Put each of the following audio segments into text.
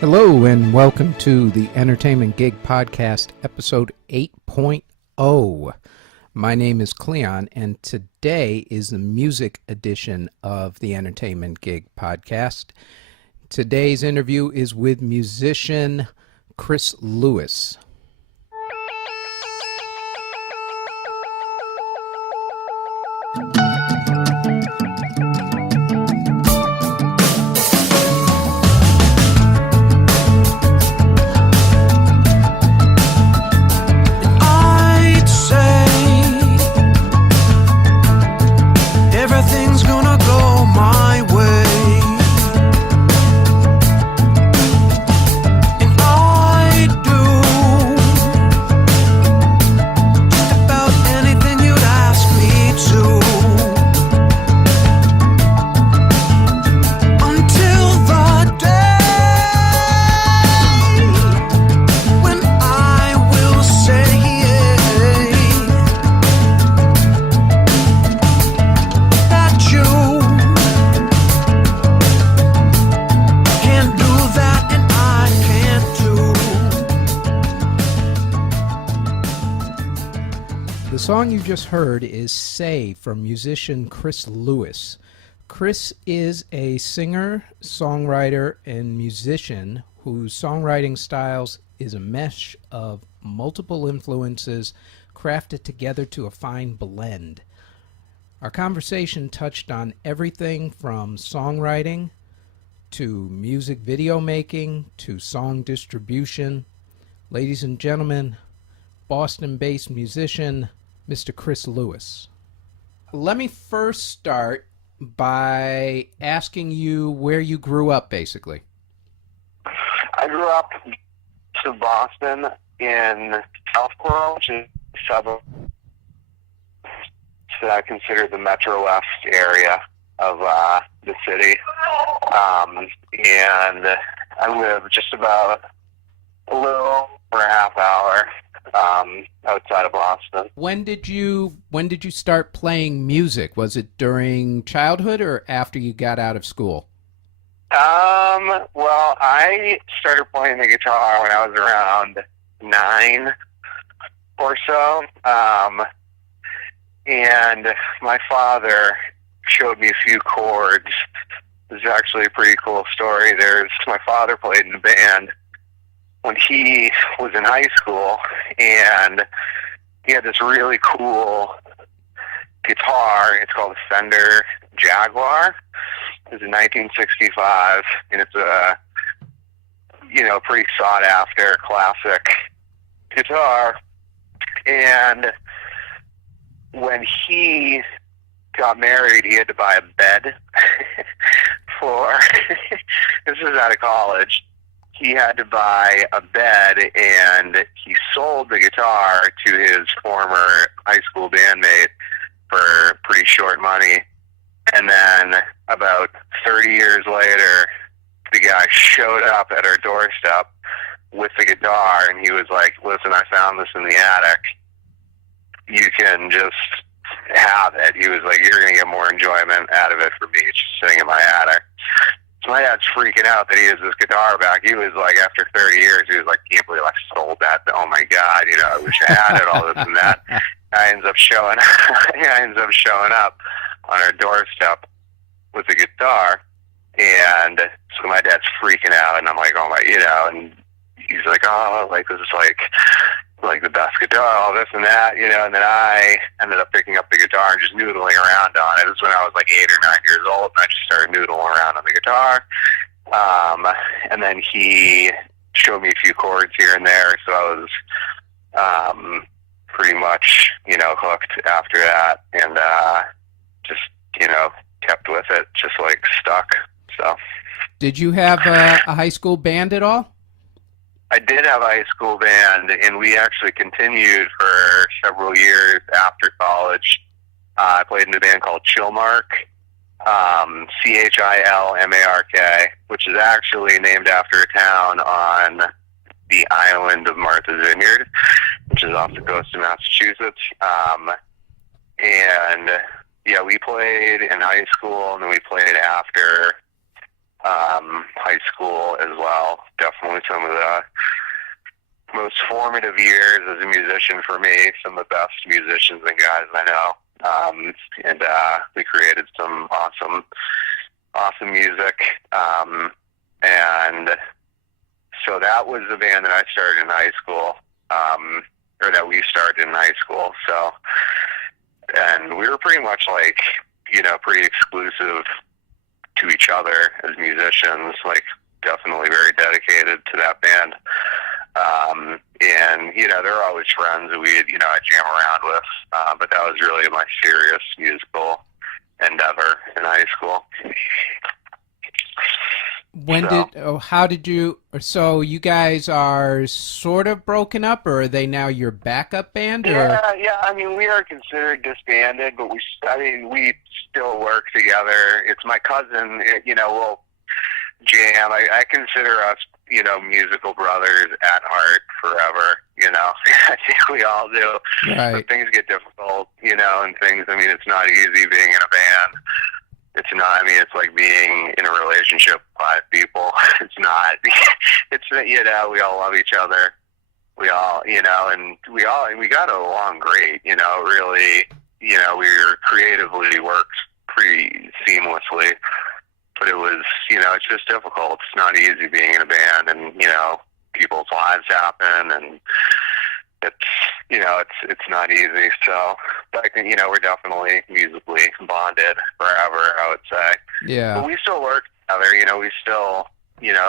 Hello and welcome to the Entertainment Gig Podcast, episode 8.0. My name is Cleon, and today is the music edition of the Entertainment Gig Podcast. Today's interview is with musician Chris Lewis. The song you just heard is Say from musician Chris Lewis. Chris is a singer, songwriter, and musician whose songwriting styles is a mesh of multiple influences crafted together to a fine blend. Our conversation touched on everything from songwriting to music video making to song distribution. Ladies and gentlemen, Boston-based musician Mr. Chris Lewis. Let me first start by asking you where you grew up, basically. I grew up in Boston in Southborough, which is a suburb that I consider the Metro West area of the city. And I live just about a little over a half hour outside of Boston. When did you start playing music? Was it during childhood or after you got out of school? Well, I started playing the guitar when I was around 9 or so. And my father showed me a few chords. This is actually a pretty cool story. My father played in a band when he was in high school, and he had this really cool guitar. It's called a Fender Jaguar. It was in 1965, and it's a, pretty sought after classic guitar. And when he got married, he had to buy a bed for, this was out of college. He had to buy a bed, and he sold the guitar to his former high school bandmate for pretty short money. And then about 30 years later, the guy showed up at our doorstep with the guitar, and he was like, "Listen, I found this in the attic. You can just have it." He was like, "You're going to get more enjoyment out of it for me. It's just sitting in my attic." So my dad's freaking out that he has this guitar back. He was like, after 30 years, he was like, "Can't believe I sold that. Oh my God, I wish I had it, all this and that." I ends up showing up on our doorstep with the guitar. And so my dad's freaking out, and I'm like, "Oh my," and he's like, "Oh, like this is like the best guitar, all this and that," and then I ended up picking up the guitar and just noodling around on it. It was when I was like 8 or 9 years old, and I just started noodling around on the guitar. And then he showed me a few chords here and there, so I was pretty much, hooked after that, and just, kept with it, just like stuck. So, did you have a high school band at all? I did have a high school band, and we actually continued for several years after college. I played in a band called Chilmark, Chilmark, which is actually named after a town on the island of Martha's Vineyard, which is off the coast of Massachusetts. And yeah, we played in high school, and then we played after high school as well. Definitely some of the most formative years as a musician for me. Some of the best musicians and guys I know. And we created some awesome music. And so that was the band that I started in high school, or that we started in high school. So, and we were pretty much like, pretty exclusive to each other as musicians, like definitely very dedicated to that band. And, they're always friends that I jam around with, but that was really my serious musical endeavor in high school. So you guys are sort of broken up, or are they now your backup band? Or? Yeah, I mean, we are considered disbanded, but we still work together. It's my cousin, we'll jam. I consider us, musical brothers at heart forever, I think we all do. Right. But things get difficult, and things, it's not easy being in a band. It's not, it's like being in a relationship with 5 people. It's not. It's, we all love each other. We all, and we got along great, really, we were creatively worked pretty seamlessly. But it was, it's just difficult. It's not easy being in a band, and, people's lives happen, and it's not easy. So, but I think, we're definitely musically bonded forever, I would say. Yeah. But we still work together, we still,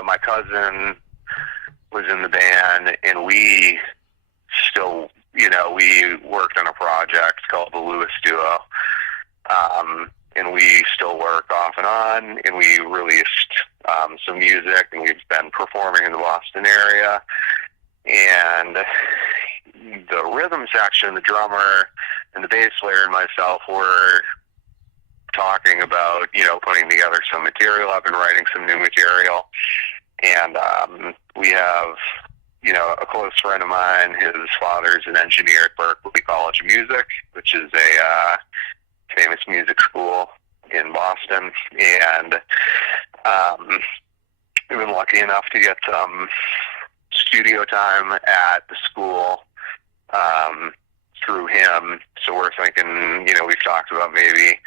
my cousin was in the band, and we still, we worked on a project called the Lewis Duo. And we still work off and on, and we released some music, and we've been performing in the Boston area. And the rhythm section, the drummer and the bass player and myself were talking about, putting together some material. I've been writing some new material. And we have, a close friend of mine, his father's an engineer at Berklee College of Music, which is a famous music school in Boston, and we've been lucky enough to get some studio time at the school through him. So we're thinking, we've talked about maybe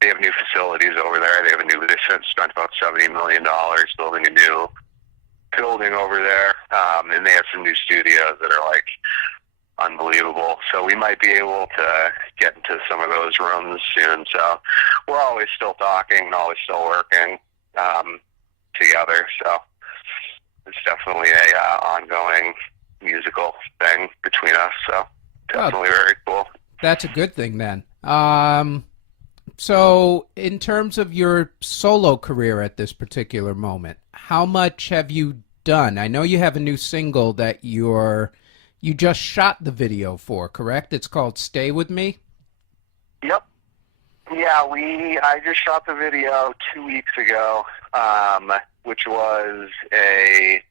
they have new facilities over there. They spent about $70 million building a new building over there, and they have some new studios that are like unbelievable. So we might be able to get into some of those rooms soon. So we're always still talking and always still working together. So it's definitely a ongoing musical thing between us. So definitely very cool. That's a good thing then. So in terms of your solo career at this particular moment, how much have you done? I know you have a new single that you just shot the video for, correct? It's called Stay With Me? Yep. Yeah, I just shot the video 2 weeks ago, which was a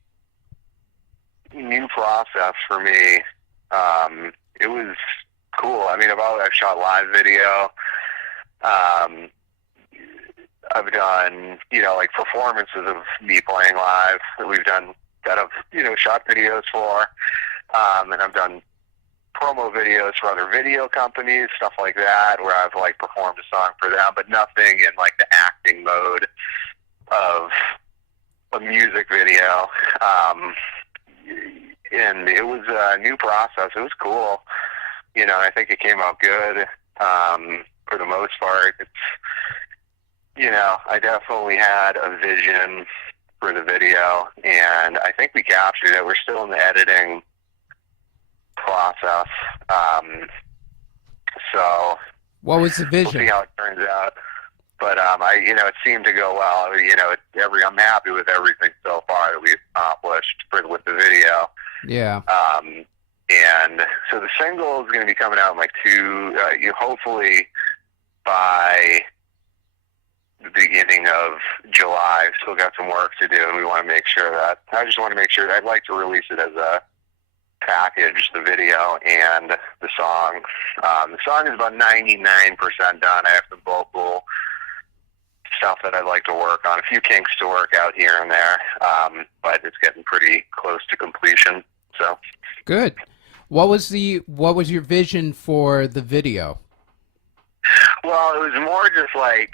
new process for me. It was cool. I've shot live video. I've done, like performances of me playing live that we've done, that I've, shot videos for. And I've done promo videos for other video companies, stuff like that, where I've like performed a song for them, but nothing in like the acting mode of a music video. And it was a new process. It was cool. I think it came out good. For the most part, it's, I definitely had a vision for the video, and I think we captured it. We're still in the editing process. So what was the vision? We'll see how it turns out. But it seemed to go well. I'm happy with everything so far that we've accomplished with the video. Yeah. And so the single is going to be coming out in like hopefully by the beginning of July. Still got some work to do, and I just want to make sure that I'd like to release it as a package, the video and the song. The song is about 99% done. I have some vocal stuff that I'd like to work on. A few kinks to work out here and there, but it's getting pretty close to completion. So Good. What was your vision for the video? well, it was more just like,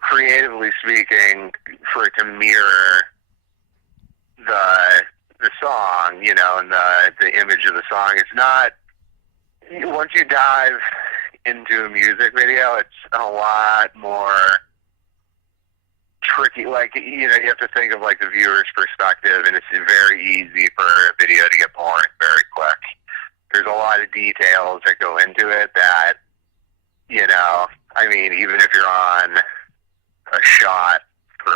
creatively speaking, for it to mirror the song, and the image of the song. It's not, once you dive into a music video, it's a lot more tricky. Like, you have to think of like the viewer's perspective, and it's very easy for a video to get boring very quick. There's a lot of details that go into it that, even if you're on a shot for,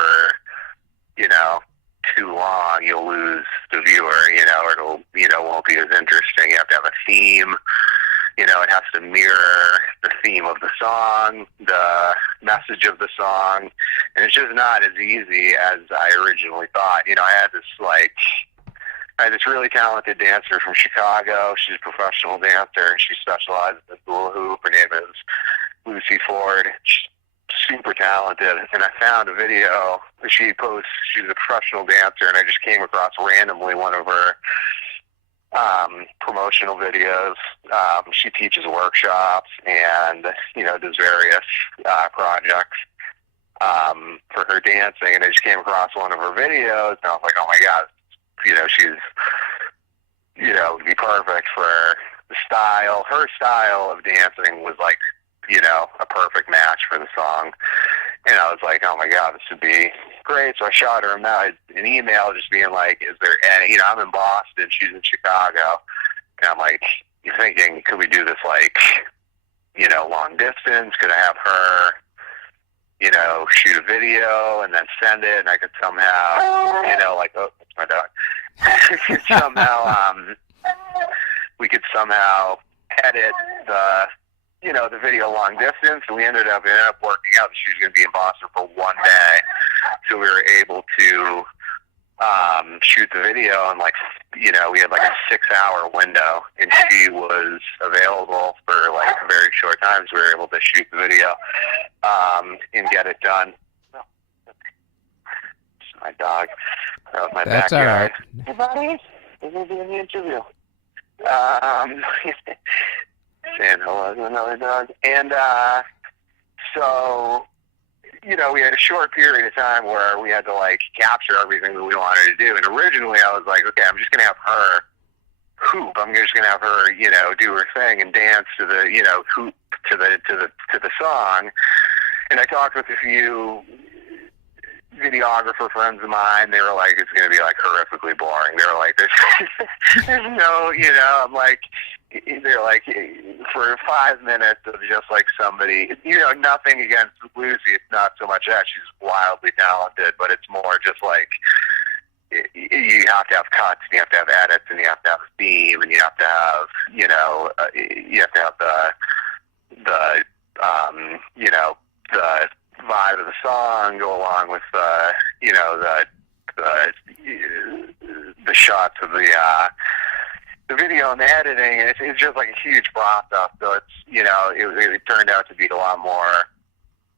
too long, you'll lose the viewer, or it'll, won't be as interesting. You have to have a theme. It has to mirror the theme of the song, the message of the song, and it's just not as easy as I originally thought. I had this really talented dancer from Chicago. She's a professional dancer, and she specializes in hula hoop. Her name is Lucy Ford. She's super talented, and I found a video she posts. She's a professional dancer, and I just came across randomly one of her promotional videos. She teaches workshops and, does various projects for her dancing, and I just came across one of her videos, and I was like, oh my God, she's, would be perfect for the style. Her style of dancing was like, a perfect match for the song. And I was like, oh my God, this would be great. So I shot her an email just being like, is there any, I'm in Boston, she's in Chicago. And I'm like, you're thinking, could we do this like, long distance? Could I have her, shoot a video and then send it, and I could somehow, oh, that's my dog. We could somehow edit the video long distance, and we ended up working out that she was going to be in Boston for one day, so we were able to shoot the video, and we had like a 6-hour window, and she was available for like a very short time, so we were able to shoot the video and get it done. It's my dog. That was my That's backyard. all right. Hey, buddy. We're going to be in the interview. Saying hello to another dog. And so, we had a short period of time where we had to like capture everything that we wanted to do. And originally I was like, okay, I'm just going to have her hoop. I'm just going to have her, do her thing and dance to the, hoop to the song. And I talked with a few videographer friends of mine. They were like, it's going to be like horrifically boring. They were like, there's no, I'm like, they're like, for 5 minutes of just like somebody, nothing against Lucy. It's not so much that she's wildly talented, but it's more just like, you have to have cuts, and you have to have edits, and you have to have a theme, and you have to have, you have to have the vibe of the song go along with the shots of the video and the editing, and it's just like a huge process. So it's, it turned out to be a lot more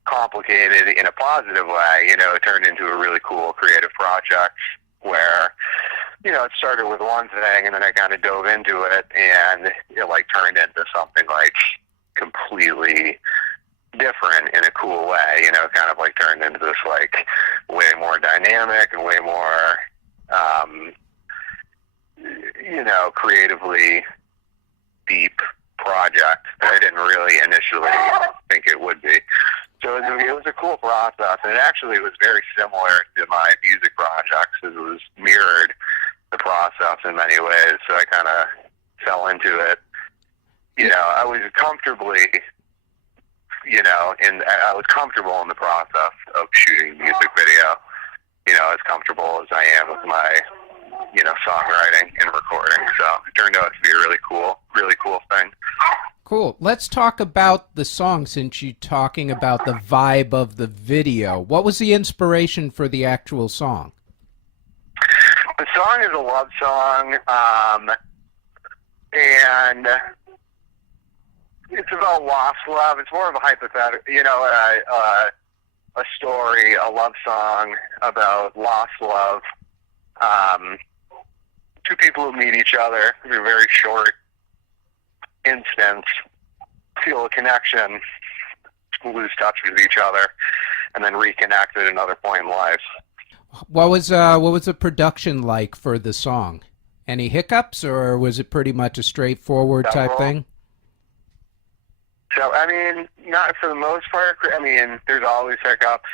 complicated in a positive way. It turned into a really cool creative project where, it started with one thing, and then I kind of dove into it, and it like turned into something like completely different in a cool way. Kind of like turned into this like way more dynamic and way more creatively deep project that I didn't really initially think it would be. So it was a cool process, and it actually was very similar to my music projects, as it was mirrored the process in many ways. So I kind of fell into it. I was comfortably, I was comfortable in the process of shooting a music video. As comfortable as I am with my, songwriting and recording. So it turned out to be a really cool thing. Cool. Let's talk about the song, since you're talking about the vibe of the video. What was the inspiration for the actual song? The song is a love song, and it's about lost love. It's more of a hypothetical, a story, a love song about lost love. Two people who meet each other in a very short instance, feel a connection, lose touch with each other, and then reconnect at another point in life. What was the production like for the song? Any hiccups, or was it pretty much a straightforward type Several. thing? So, I mean, not for the most part. I mean, there's always hiccups.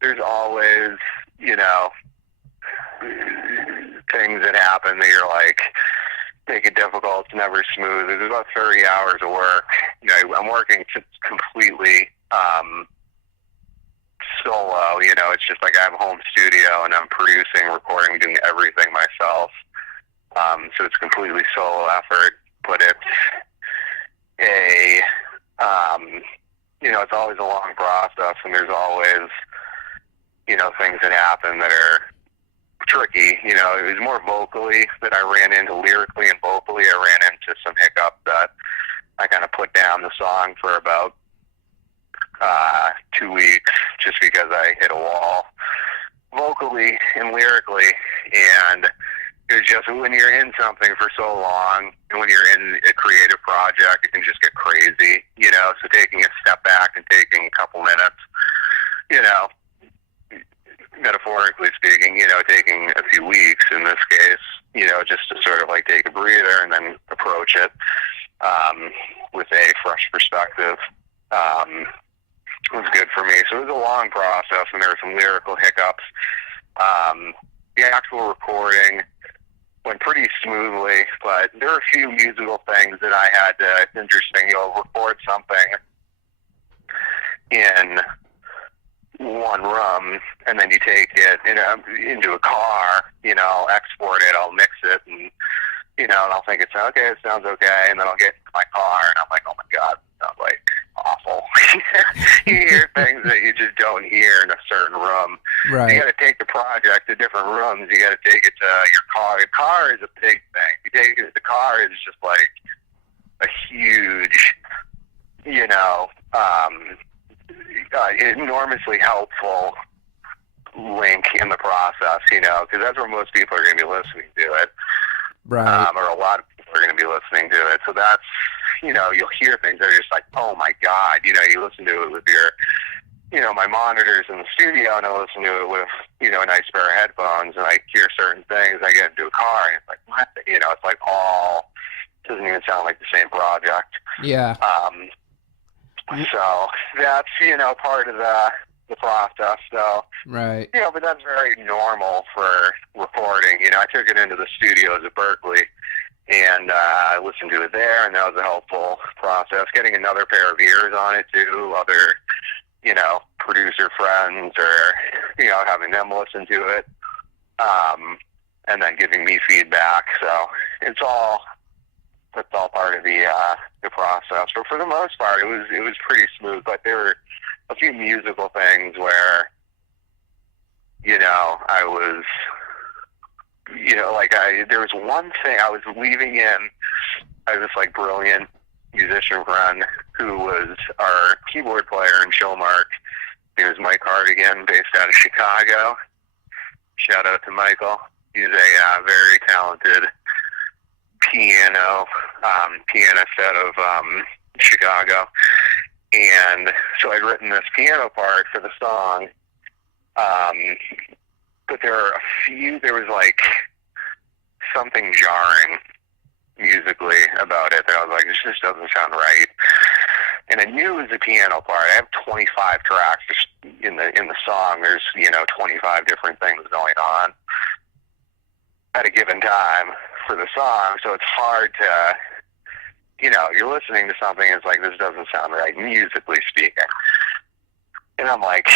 There's always, you know, things that happen that you're like, make it difficult. It's never smooth. There's about 30 hours of work. You know, I'm working completely solo. You know, it's just like I have a home studio and I'm producing, recording, doing everything myself. So it's completely solo effort, but it's a, you know, it's always a long process, and there's always, you know, things that happen that are tricky. You know, it was more vocally that I ran into, lyrically and vocally, I ran into some hiccups that I kind of put down the song for about 2 weeks just because I hit a wall vocally and lyrically. And it's just when you're in something for so long, and when you're in a creative project, it can just get crazy, you know. So taking a step back and taking a couple minutes, you know, metaphorically speaking, you know, taking a few weeks in this case, you know, just to sort of like take a breather and then approach it with a fresh perspective, was good for me. So it was a long process, and there were some lyrical hiccups. The actual recording went pretty smoothly, but there were a few musical things that I had to, it's interesting, you'll record something in one room, and then you take it into a car, you know, export it, I'll mix it, and, you know, and I'll think it's okay, it sounds okay, and then I'll get into my car, and I'm like, oh my God, it sounds like awful. You hear things that you just don't hear in a certain room. Right. You got to take the project to different rooms. You got to take it to your car. Your car is a big thing. You take it. The car is just like a huge, you know, enormously helpful link in the process. You know, because that's where most people are going to be listening to it. Right. Or a lot of people are going to be listening to it. So that's, you know, you'll hear things that are just like, oh my God, you know, you listen to it with your, you know, my monitors in the studio, and I listen to it with, you know, a nice pair of headphones, and I hear certain things. I get into a car, and it's like, what? You know, it's like all, doesn't even sound like the same project. Yeah. So that's, you know, part of the process. So, Right. you know, but that's very normal for recording. You know, I took it into the studios at Berkeley, and I listened to it there, and that was a helpful process. Getting another pair of ears on it too, other, you know, producer friends, or, you know, having them listen to it, and then giving me feedback. So that's all part of the process. But for the most part, it was pretty smooth. But there were a few musical things where, you know, I was, you know, like there was one thing I was leaving in. I had this like brilliant musician friend who was our keyboard player in Showmark. He was Mike Hardigan, based out of Chicago. Shout out to Michael. He's a very talented pianist out of Chicago. And so I'd written this piano part for the song, but there was like something jarring musically about it that I was like, this just doesn't sound right. And I knew it was a piano part. I have 25 tracks in the song. There's, you know, 25 different things going on at a given time for the song. So it's hard to, you know, you're listening to something, it's like, this doesn't sound right, musically speaking. And I'm like,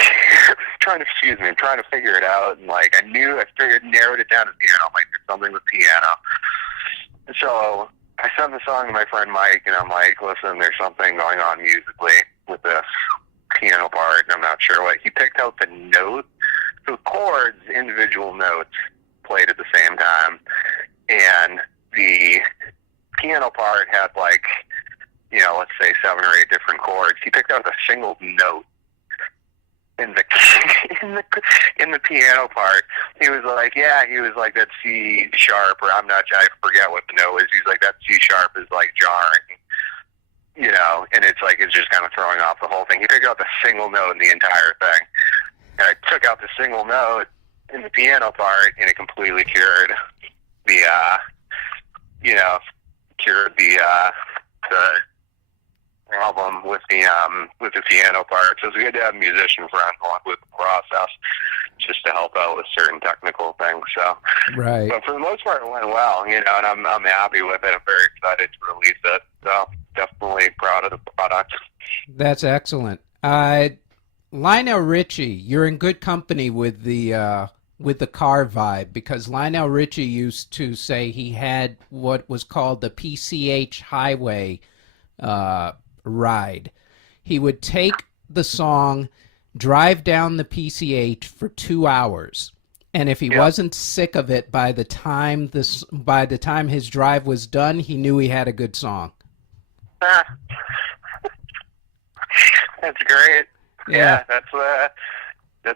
trying to figure it out. And like, I narrowed it down to piano. I'm like, there's something with piano. And so I sent the song to my friend Mike, and I'm like, listen, there's something going on musically with this piano part, and I'm not sure what. He picked out the note, so chords, individual notes played at the same time, and the piano part had like let's say 7 or 8 different chords. He picked out a single note in the in the piano part. He was like, that C sharp, or I forget what the note is. He's like, that C sharp is like jarring, and it's just kind of throwing off the whole thing. He picked out the single note in the entire thing, and I took out the single note in the piano part, and it completely cured the problem with the piano part. So it's good to have a musician friend along with the process, just to help out with certain technical things. So, Right. but for the most part, it went well, and I'm happy with it. I'm very excited to release it. So definitely proud of the product. That's excellent. Lionel Richie, you're in good company with the car vibe, because Lionel Richie used to say he had what was called the PCH Highway ride. He would take the song, drive down the PCH for 2 hours, and if he wasn't sick of it by the time his drive was done, he knew he had a good song. That's great. Yeah. That's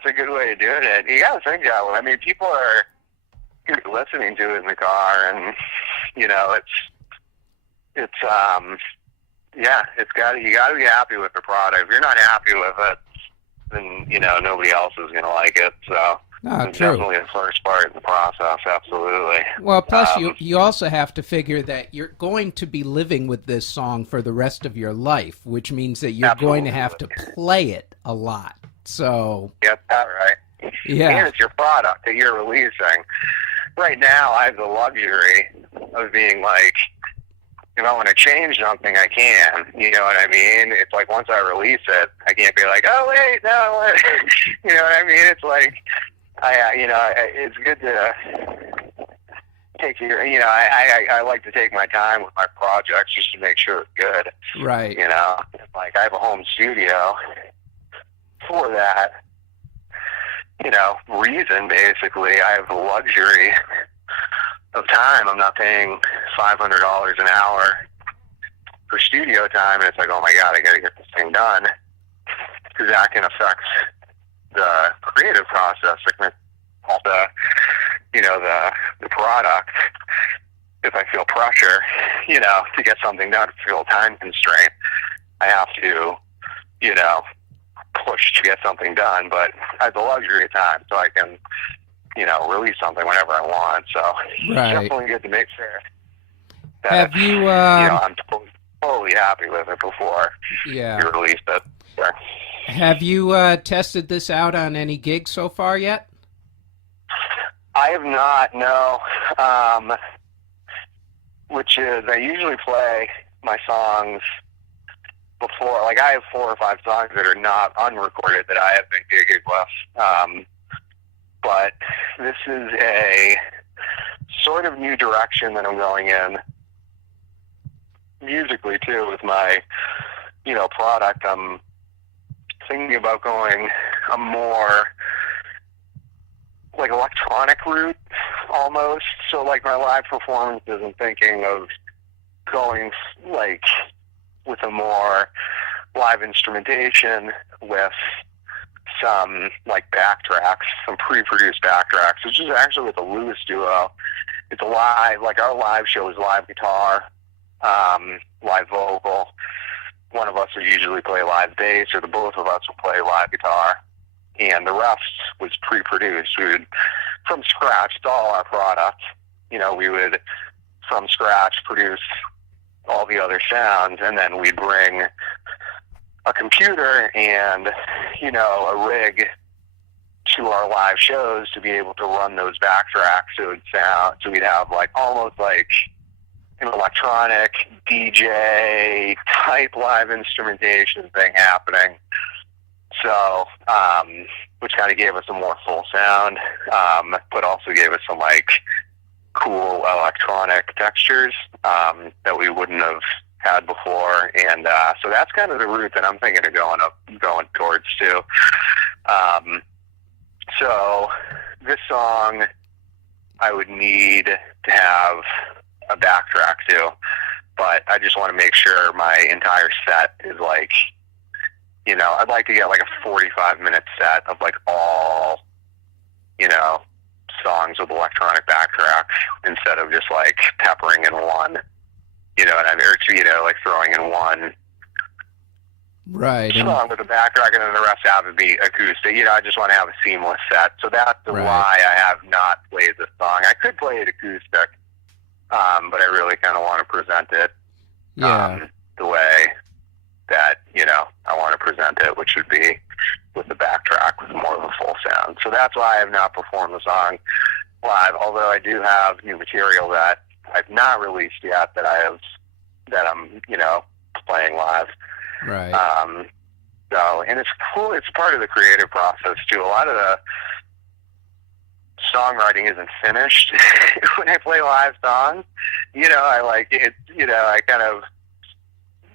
a good way of doing it. You gotta think that way. I mean, people are listening to it in the car, and you gotta be happy with the product. If you're not happy with it, then nobody else is gonna like it. So it's True. definitely the first part of the process. Absolutely. Well, plus you also have to figure that you're going to be living with this song for the rest of your life, which means that you're going to have to play it a lot. So get that right. Yeah. And it's your product that you're releasing. Right now, I have the luxury of being like, if I want to change something, I can. You know what I mean? It's like once I release it, I can't be like, oh wait, no. You know what I mean? It's like, it's good to take your. I like to take my time with my projects just to make sure it's good. Right. Like I have a home studio for that. Reason basically. I have the luxury of time. I'm not paying $500 an hour for studio time, and it's like, oh my god, I got to get this thing done, because that can affect the creative process. It can affect the product. If I feel pressure, to get something done, feel time constraint, I have to, push to get something done. But I have the luxury of time, so I can release something whenever I want. So Right. it's definitely good to make sure that Have you I'm totally happy with it before you release it. Sure. Have you tested this out on any gigs so far yet? I have not, no. Which is, I usually play my songs before. Like, I have 4 or 5 songs that are not unrecorded that I have been gigging with. But this is a sort of new direction that I'm going in musically, too, with my, product. I'm thinking about going a more like electronic route almost. So like my live performances, I'm thinking of going like with a more live instrumentation with some like backtracks, some pre-produced backtracks, which is actually with the Lewis Duo. It's a live, like our live show is live guitar, live vocal. One of us will usually play live bass, or the both of us will play live guitar, and the rest was pre-produced. We would, from scratch, it's all our product. We would, from scratch, produce all the other sounds, and then we'd bring a computer and, a rig to our live shows to be able to run those backtracks. So we'd have like almost like an electronic DJ type live instrumentation thing happening. So, which kind of gave us a more full sound, but also gave us some like cool electronic textures that we wouldn't have had before. And so that's kind of the route that I'm thinking of going towards too. So this song, I would need to have a backtrack too. but I just want to make sure my entire set is like, you know, I'd like to get like a 45-minute set of like all, you know, songs with electronic backtracks instead of just like peppering in one, you know what I mean? Or, you know, like throwing in one Right. song with a backtrack and then the rest have to be acoustic. You know, I just want to have a seamless set. So that's Right. why I have not played this song. I could play it acoustic, but I really kind of want to present it Yeah. the way that, you know, I want to present it, which would be with the backtrack with more of a full sound. So that's why I have not performed the song live, although I do have new material that I've not released yet that I'm, you know, playing live. Right. So, and it's cool. It's part of the creative process too. A lot of the songwriting isn't finished when I play live songs. You know, I like it. You know, I kind of,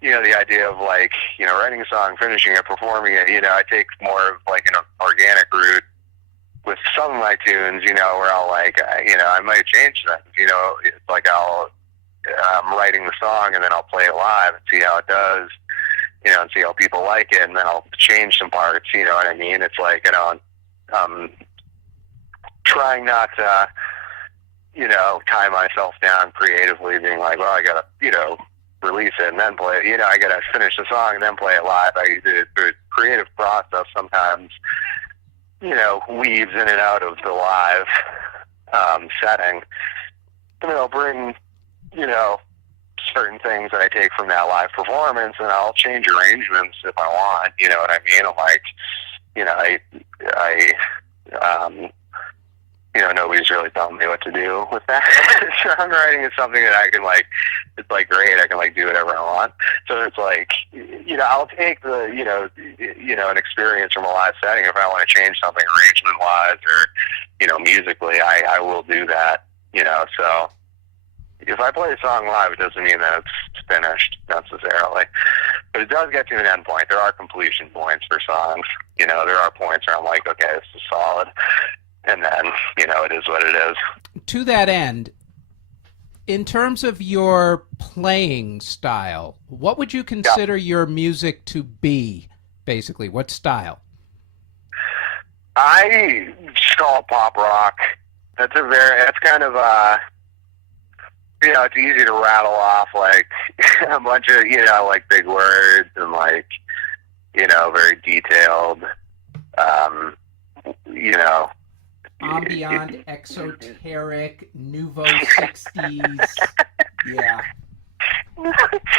you know, the idea of like, you know, writing a song, finishing it, performing it. You know, I take more of like an organic route with some of my tunes. You know, where I'll like, you know, I might change them. You know, it's like I'm writing the song and then I'll play it live and see how it does. You know, and see how people like it, and then I'll change some parts, you know what I mean? It's like, you know, trying not to, you know, tie myself down creatively, being like, well, I gotta, you know, release it and then play it. You know, I gotta finish the song and then play it live. The creative process sometimes, you know, weaves in and out of the live setting. And then I'll bring, you know, certain things that I take from that live performance, and I'll change arrangements if I want. You know what I mean? I'm like, you know, you know, nobody's really telling me what to do with that. Songwriting is something that I can like. It's like great. I can like do whatever I want. So it's like, you know, I'll take the, you know, an experience from a live setting. If I want to change something arrangement wise or, you know, musically, I will do that. You know, so. If I play a song live, it doesn't mean that it's finished necessarily, but it does get to an end point. There are completion points for songs. You know, there are points where I'm like, okay, this is solid, and then, you know, it is what it is. To that end, in terms of your playing style, what would you consider your music to be, basically? What style? I just call it pop rock. That's kind of you know, it's easy to rattle off like a bunch of, you know, like big words and like, you know, very detailed, you know. Ambient, exoteric, nouveau 60s. Yeah.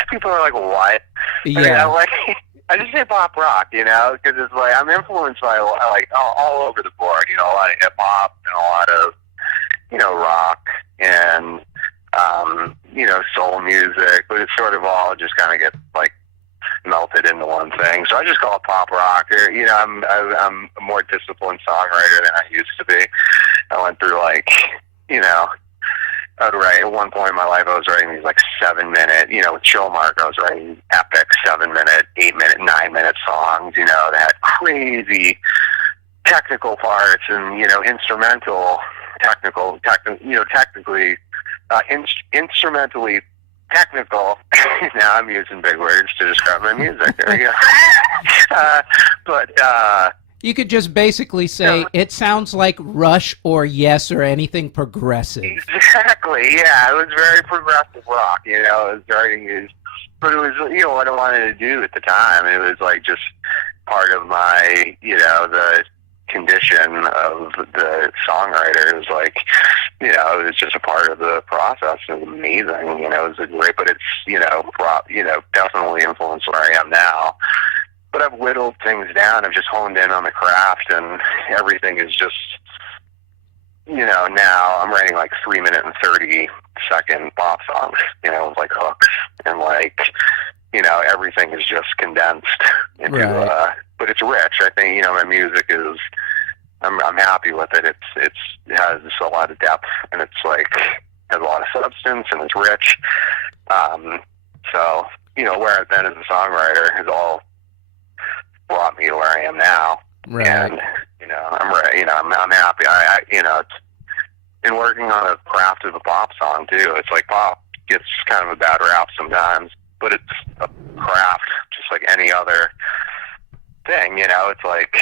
People are like, what? Yeah. I mean, I just say pop rock, you know, because it's like I'm influenced by like all over the board, you know, a lot of hip hop and a lot of, you know, rock and you know, soul music, but it's sort of all just kind of gets like melted into one thing. So I just call it pop rock. Or, you know, I'm a more disciplined songwriter than I used to be. I went through like, you know, I'd write at one point in my life. I was writing these like 7-minute, you know, with Chill Mark, I was writing epic 7-minute, 8-minute, 9-minute songs. You know, that had crazy technical parts and, you know, instrumentally instrumentally technical. Now I'm using big words to describe my music. There we go. But you could just basically say it sounds like Rush or Yes or anything progressive. Exactly. Yeah, it was very progressive rock. You know, it was very, but it was, you know, what I wanted to do at the time. It was like just part of my, you know, the condition of the songwriter. It was like, you know, it was just a part of the process. It was amazing, you know, it was a great, but it's, you know, definitely influenced where I am now. But I've whittled things down. I've just honed in on the craft, and everything is just, you know, now I'm writing like 3-minute and 30-second pop songs, you know, with like hooks and like, you know, everything is just condensed into, right. But it's rich. I think, you know, my music is, I'm happy with it. It has a lot of depth, and it's like, has a lot of substance, and it's rich. So, you know, where I've been as a songwriter has all brought me to where I am now. Right. And, you know, I'm happy. You know, it's in working on a craft of a pop song too. It's like pop gets kind of a bad rap sometimes, but it's a craft just like any other thing, it's like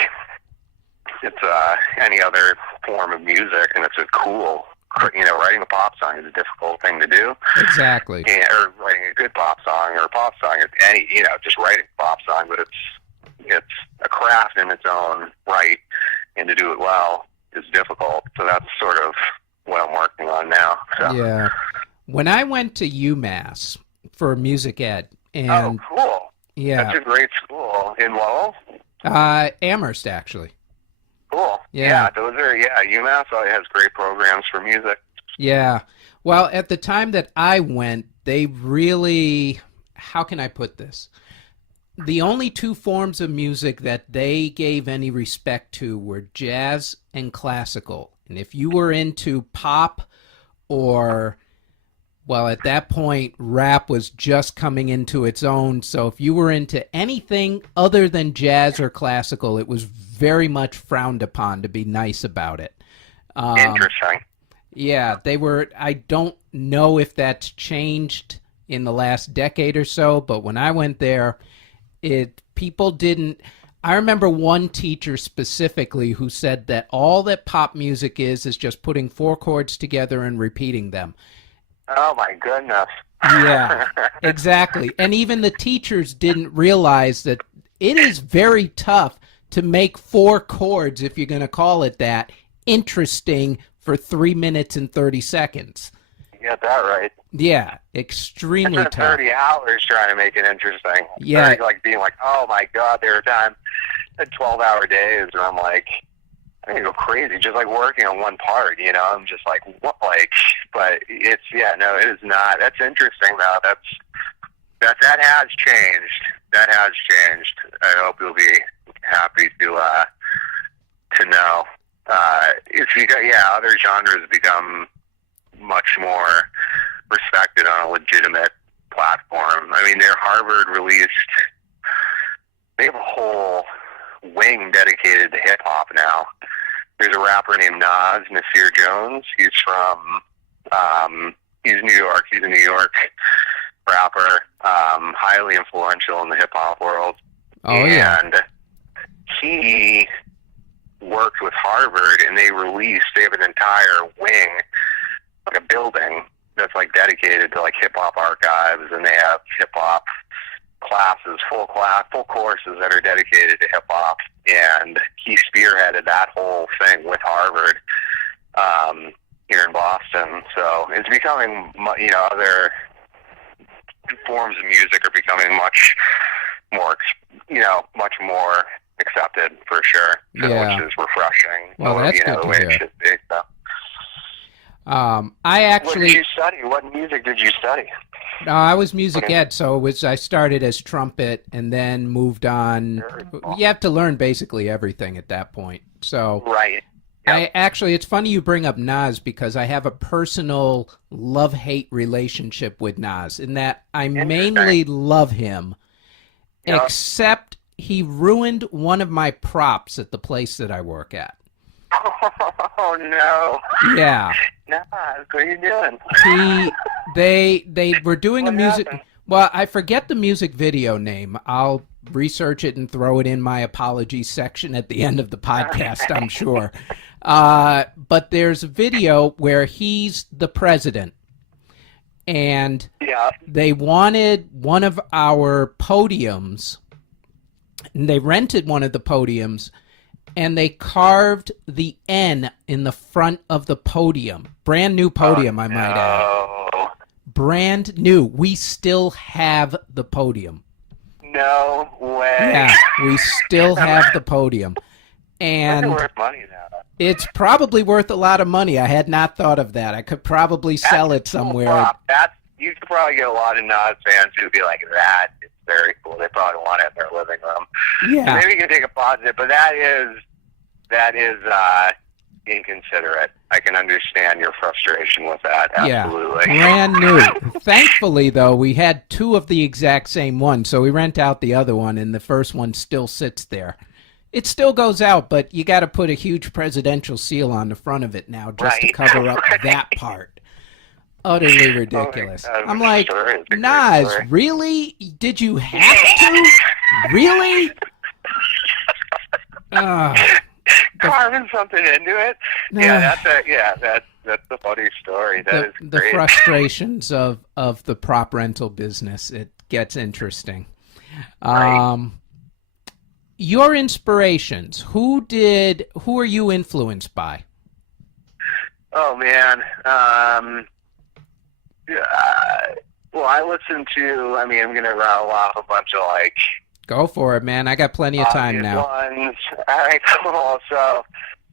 any other form of music, and it's a cool, writing a pop song is a difficult thing to do. Exactly. Or writing a good pop song or a pop song, just writing a pop song, but it's a craft in its own right, and to do it well is difficult. So that's sort of what I'm working on now. So. Yeah. When I went to UMass for music ed, and oh, cool. Yeah, that's a great school in Lowell. Amherst, actually. Cool. Yeah. UMass has great programs for music. Yeah. Well, at the time that I went, they really, how can I put this? The only two forms of music that they gave any respect to were jazz and classical. And if you were into pop or, well, at that point, rap was just coming into its own. So if you were into anything other than jazz or classical, it was very much frowned upon to be nice about it. Interesting. Yeah, they were. I don't know if that's changed in the last decade or so, but when I went there, people didn't. I remember one teacher specifically who said that all that pop music is just putting four chords together and repeating them. Oh my goodness. Yeah, exactly. And even the teachers didn't realize that it is very tough to make four chords, if you're going to call it that, interesting for 3 minutes and 30 seconds. You got that right. Yeah, extremely tough. 30 hours trying to make it interesting. Yeah. Like being like, oh my God, there are times, 12-hour days where I'm like, I think I go crazy just like working on one part, I'm just like, what, but it is not. That's interesting though. That has changed. That has changed. I hope you'll be happy to know. Other genres become much more respected on a legitimate platform. I mean, Harvard released, they have a whole wing dedicated to hip hop now. There's a rapper named Nasir Jones. He's from, he's New York. He's a New York rapper, highly influential in the hip hop world. Oh, yeah. And he worked with Harvard, and they have an entire wing, like a building that's like dedicated to like hip hop archives, and they have hip hop classes, full courses that are dedicated to hip hop. And he spearheaded that whole thing with Harvard here in Boston. So it's becoming, other forms of music are becoming much more accepted for sure. So, Yeah. Which is refreshing. Well, that's good the to way hear. it should be. So. I actually. What did you study? What music did you study? No, I was music ed, so I started as trumpet and then moved on. Very cool. You have to learn basically everything at that point. So Right. Yep. it's funny you bring up Nas because I have a personal love-hate relationship with Nas in that I mainly love him, Yep. except he ruined one of my props at the place that I work at. Oh no. Yeah. Nah, what are you doing? They were doing What a music. happened? Well, I forget the music video name. I'll research it and throw it in my apologies section at the end of the podcast, I'm sure. But there's a video where he's the president, and Yeah. they wanted one of our podiums, and they rented one of the podiums, and they carved the N in the front of the podium. Brand new podium, I might add. Oh, Brand new. We still have the podium. no way. Yeah, we still have the podium. That's And worth money now. it's probably worth a lot of money. I had not thought of that. I could probably sell it That's a cool somewhere. prop. You could probably get a lot of Nas fans who'd be like, that is very cool. They probably want it in their living room. Yeah. Maybe you can take a positive, but that is inconsiderate. I can understand your frustration with that. Absolutely. Yeah, brand new. Thankfully, though, we had two of the exact same one, so we rent out the other one, and the first one still sits there. It still goes out, but you got to put a huge presidential seal on the front of it now just to Right. cover up Right. that part. utterly ridiculous. God, I'm the like, story is a great Nas, story. really? Did you have to? Really? Carving something into it. That's the funny story. That is The great. frustrations of the prop rental business. It gets interesting. Right. Your inspirations. Who are you influenced by? Oh man. Well, I listen to. I mean, I'm gonna rattle off a bunch of like Go for it, man. I got plenty of time obvious now. ones. All right, cool. So,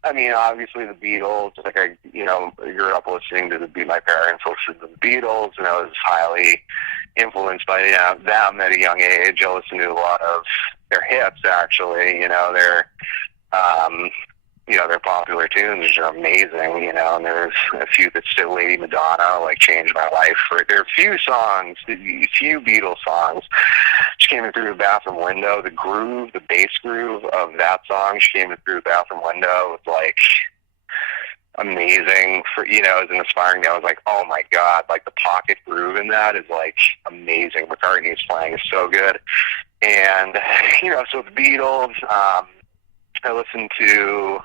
I mean, obviously the Beatles. Like I, grew up listening to my parents listened to the Beatles, and I was highly influenced by them at a young age. I listened to a lot of their hits. Actually, their popular tunes are amazing. And there's a few that still, Lady Madonna, like changed my life. There are a few songs, a few Beatles songs. She came in through the bathroom window. The groove, the bass groove of that song, she came in through the bathroom window. It was like amazing as an aspiring. I was like, oh my God, like the pocket groove in that is like amazing. McCartney's playing is so good. And, so the Beatles, I listened to,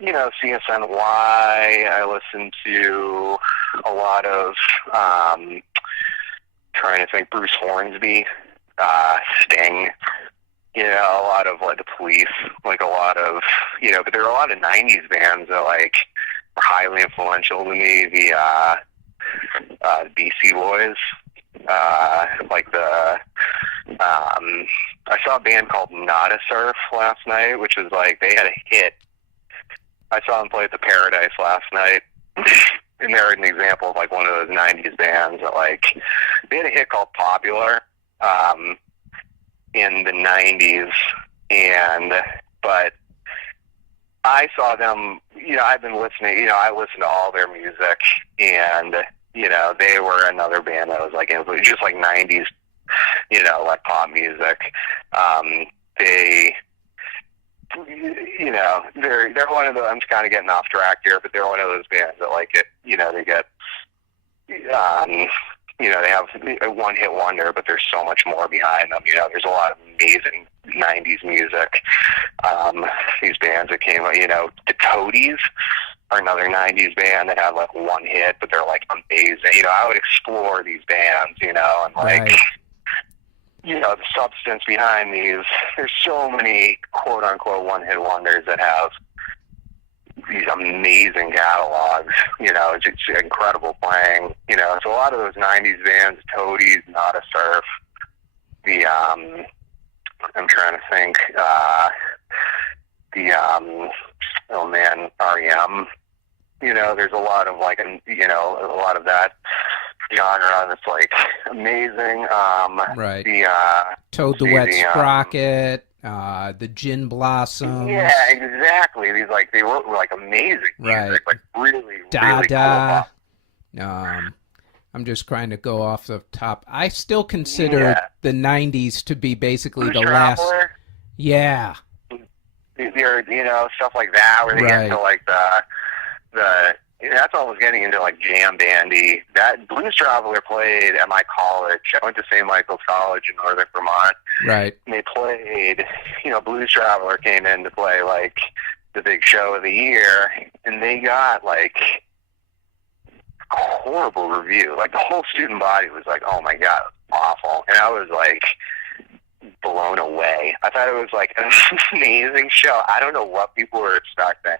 CSNY. I listened to a lot of, trying to think, Bruce Hornsby, Sting, a lot of like the Police, like a lot of, but there are a lot of 90s bands that like were highly influential to me. The BC Boys, I saw a band called Nada Surf last night, which was like, they had a hit. I saw them play at the Paradise last night. And they're an example of like one of those 90s bands that like, they had a hit called Popular, in the 90s. But I saw them, I've been listening, I listen to all their music, and, they were another band that was like, just like 90s, like pop music. They're one of the, I'm just kind of getting off track here, but they're one of those bands that like it, they get, they have a one-hit wonder, but there's so much more behind them. There's a lot of amazing 90s music. These bands that came, the Toadies are another 90s band that have like one hit, but they're like amazing. I would explore these bands, and like, Right. The substance behind these. There's so many quote-unquote one-hit wonders that have these amazing catalogs, it's incredible playing, so a lot of those 90s bands, Toadies, Nada Surf, I'm trying to think, REM, there's a lot of like, a lot of that genre that's like amazing. Right. The Toad the Wet Sprocket, the Gin Blossoms. Yeah, exactly. These like, they wrote like amazing music, like really, really Dada. cool. I'm just trying to go off the top. I still consider the 90s to be basically Blues the last. Traveler. Yeah. There, stuff like that, where they get into like the that's almost getting into like jam bandy. That Blues Traveler played at my college. I went to St. Michael's College in northern Vermont. Right. And they played, Blues Traveler came in to play like the big show of the year, and they got like horrible review. Like the whole student body was like, "Oh my God, awful," and I was like blown away. I thought it was like an amazing show. I don't know what people were expecting,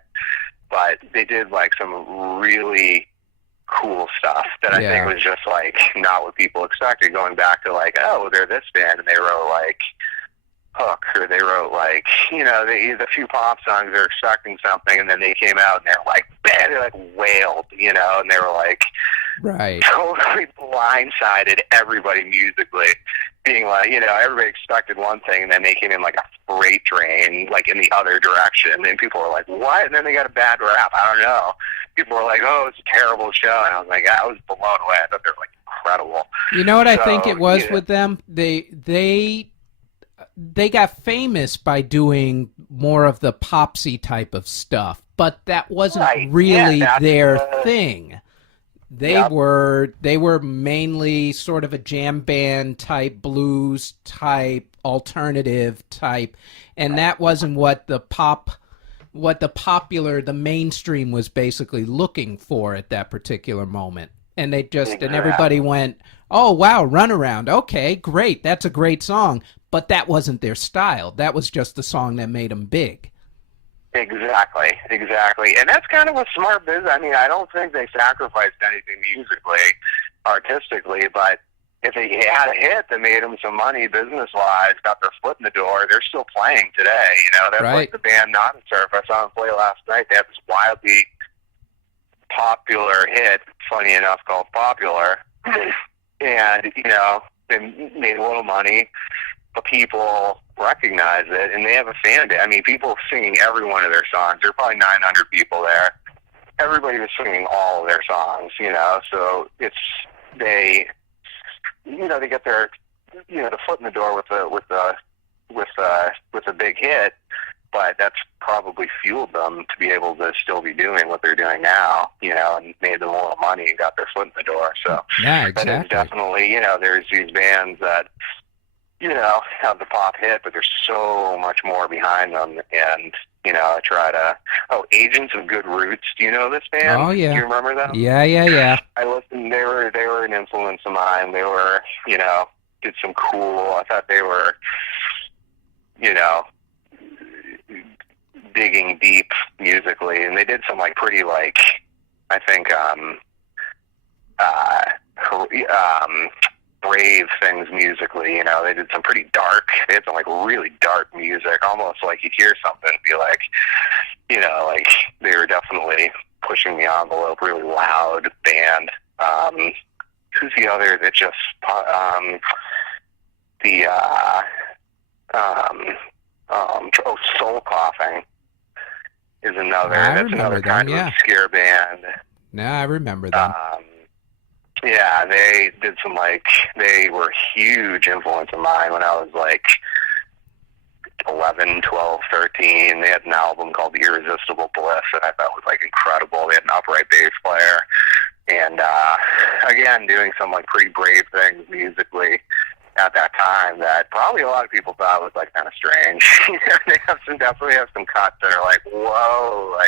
but they did like some really cool stuff that I think was just like not what people expected. Going back to like, oh, they're this band, and they wrote like Hook, or they wrote like, the few pop songs, they're expecting something, and then they came out and they're like, man, they like wailed, and they were like, totally blindsided everybody musically, being like, everybody expected one thing, and then they came in like a freight train, like in the other direction, and people were like, what? And then they got a bad rap. I don't know. People were like, oh, it's a terrible show, and I was like, I was blown away. I thought they were like incredible. You know what I think it was with them? They got famous by doing more of the popsy type of stuff, but that wasn't really their thing. they Yep. were mainly sort of a jam band type, blues type, alternative type, and that wasn't what the mainstream was basically looking for at that particular moment. And they just and everybody Exactly. went, "Oh wow, Runaround. Okay, great. That's a great song." But that wasn't their style. That was just the song that made them big. Exactly. And that's kind of a smart business. I mean, I don't think they sacrificed anything musically, artistically, but if they had a hit that made them some money business-wise, got their foot in the door, they're still playing today. You know, that's Right. like the band Non Surf. I saw them play last night. They had this wildly popular hit, funny enough, called Popular. And, you know, they made a little money, but people recognize it, and they have a fan base. I mean, people singing every one of their songs. There are probably 900 people there. Everybody was singing all of their songs, you know, so they get their, the foot in the door with a big hit, but that's probably fueled them to be able to still be doing what they're doing now, you know, and made them a little money and got their foot in the door. So Yeah, that is exactly. definitely, there's these bands that, have the pop hit, but there's so much more behind them. And, I try to, Agents of Good Roots. Do you know this band? Oh yeah. Do you remember them? Yeah. I listened, they were an influence of mine. They were, did some cool, I thought they were, digging deep musically, and they did some pretty I think brave things musically. They did some pretty dark. They had some really dark music, almost like you'd hear something and be like, they were definitely pushing the envelope. Really loud band. Who's the other that just Soul Coughing is another. I That's remember another them, kind of yeah. obscure band. No, I remember them. Yeah, they did some they were a huge influence of mine when I was 11, 12, 13. They had an album called Irresistible Bliss that I thought was incredible. They had an upright bass player, and again, doing some pretty brave things musically at that time that probably a lot of people thought was kind of strange. They definitely have some cuts that are whoa,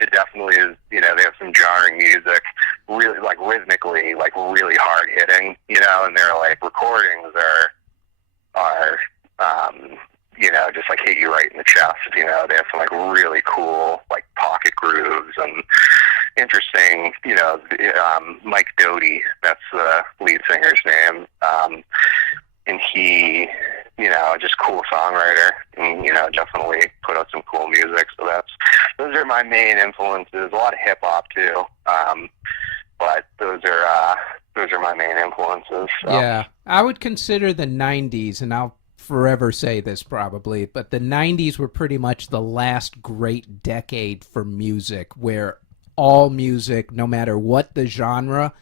it definitely is. They have some jarring music, really rhythmically, really hard hitting. And their recordings are just hit you right in the chest. They have some really cool pocket grooves and interesting. Mike Doty, that's the lead singer's name, and he, just cool songwriter, and definitely put out some cool music. So those are my main influences. A lot of hip hop too, but those are my main influences. So. Yeah, I would consider the 90s, and I'll forever say this probably, but the 90s were pretty much the last great decade for music, where all music, no matter what the genre,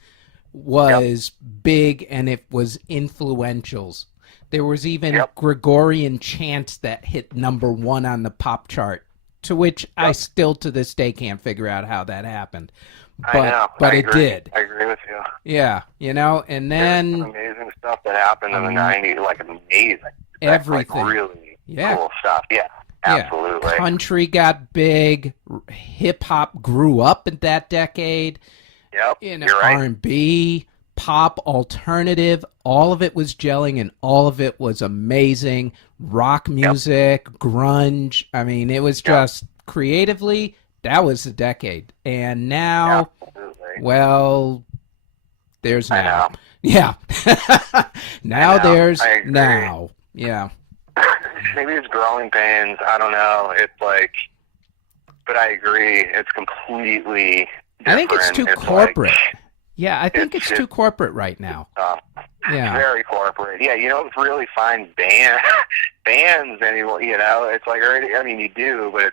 was big and it was influentials. There was even Gregorian chants that hit #1 on the pop chart, to which I still to this day can't figure out how that happened. But, I know. but I it agree. did. I agree with you. Yeah, and then... There's some amazing stuff that happened in the 90s, amazing. Everything. Really cool stuff. Yeah, absolutely. Yeah. Country got big. Hip-hop grew up in that decade. Yep, you're right. R&B, pop, alternative, all of it was gelling and all of it was amazing. Rock music, grunge. I mean, it was just creatively, that was the decade. And now, well, there's now. Yeah. Now there's now. Yeah. Maybe it's growing pains. I don't know. It's but I agree. It's completely different. I think it's too corporate. Yeah, I think it's too corporate right now. Yeah. Very corporate. Yeah, you don't really find bands anymore, it's I mean, you do, but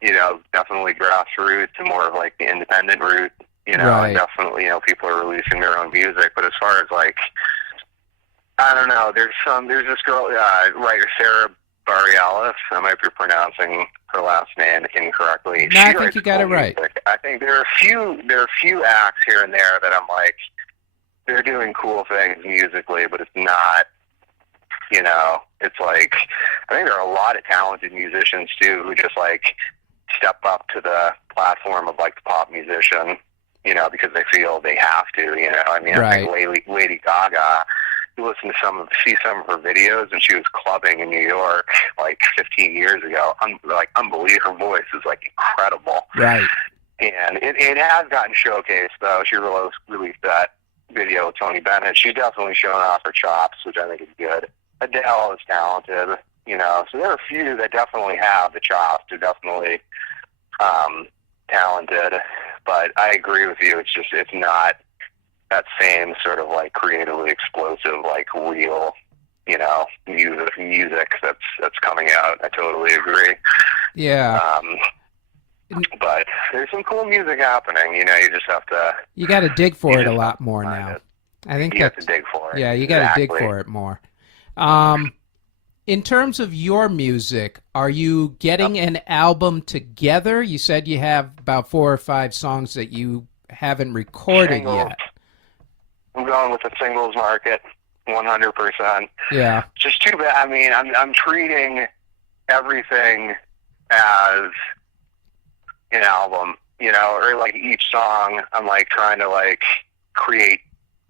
it's definitely grassroots and more of the independent route, Right. and definitely, people are releasing their own music, but as far as I don't know, there's this girl, writer Sarah Borealis. I might be pronouncing her last name incorrectly. No, I She think writes you got cool it right. music. I think there are a few acts here and there that I'm like, they're doing cool things musically, but it's not, you know, it's like, I think there are a lot of talented musicians too who just like step up to the platform of like the pop musician, you know, because they feel they have to, you know. I mean, Right. I think Lady Gaga, you listen to see some of her videos, and she was clubbing in New York like 15 years ago. Like, unbelievable. Her voice is like incredible. Right. And it has gotten showcased, though. She released that video with Tony Bennett. She's definitely showing off her chops, which I think is good. Adele is talented, you know. So there are a few that definitely have the chops. They're definitely talented. But I agree with you. It's not that same sort of like creatively explosive, like real, you know, music that's coming out. I totally agree. Yeah. But there's some cool music happening. You know, you just have to. You got to dig for you it a just lot have to more find now. it. I think You have that's to dig for it. yeah. You got to dig Exactly. for it more. In terms of your music, are you getting an album together? You said you have about 4 or 5 songs that you haven't recorded Singles. yet. I'm going with the singles market, 100%. Yeah. Just too bad. I mean, I'm treating everything as an album, you know, or like each song. I'm like trying to like create,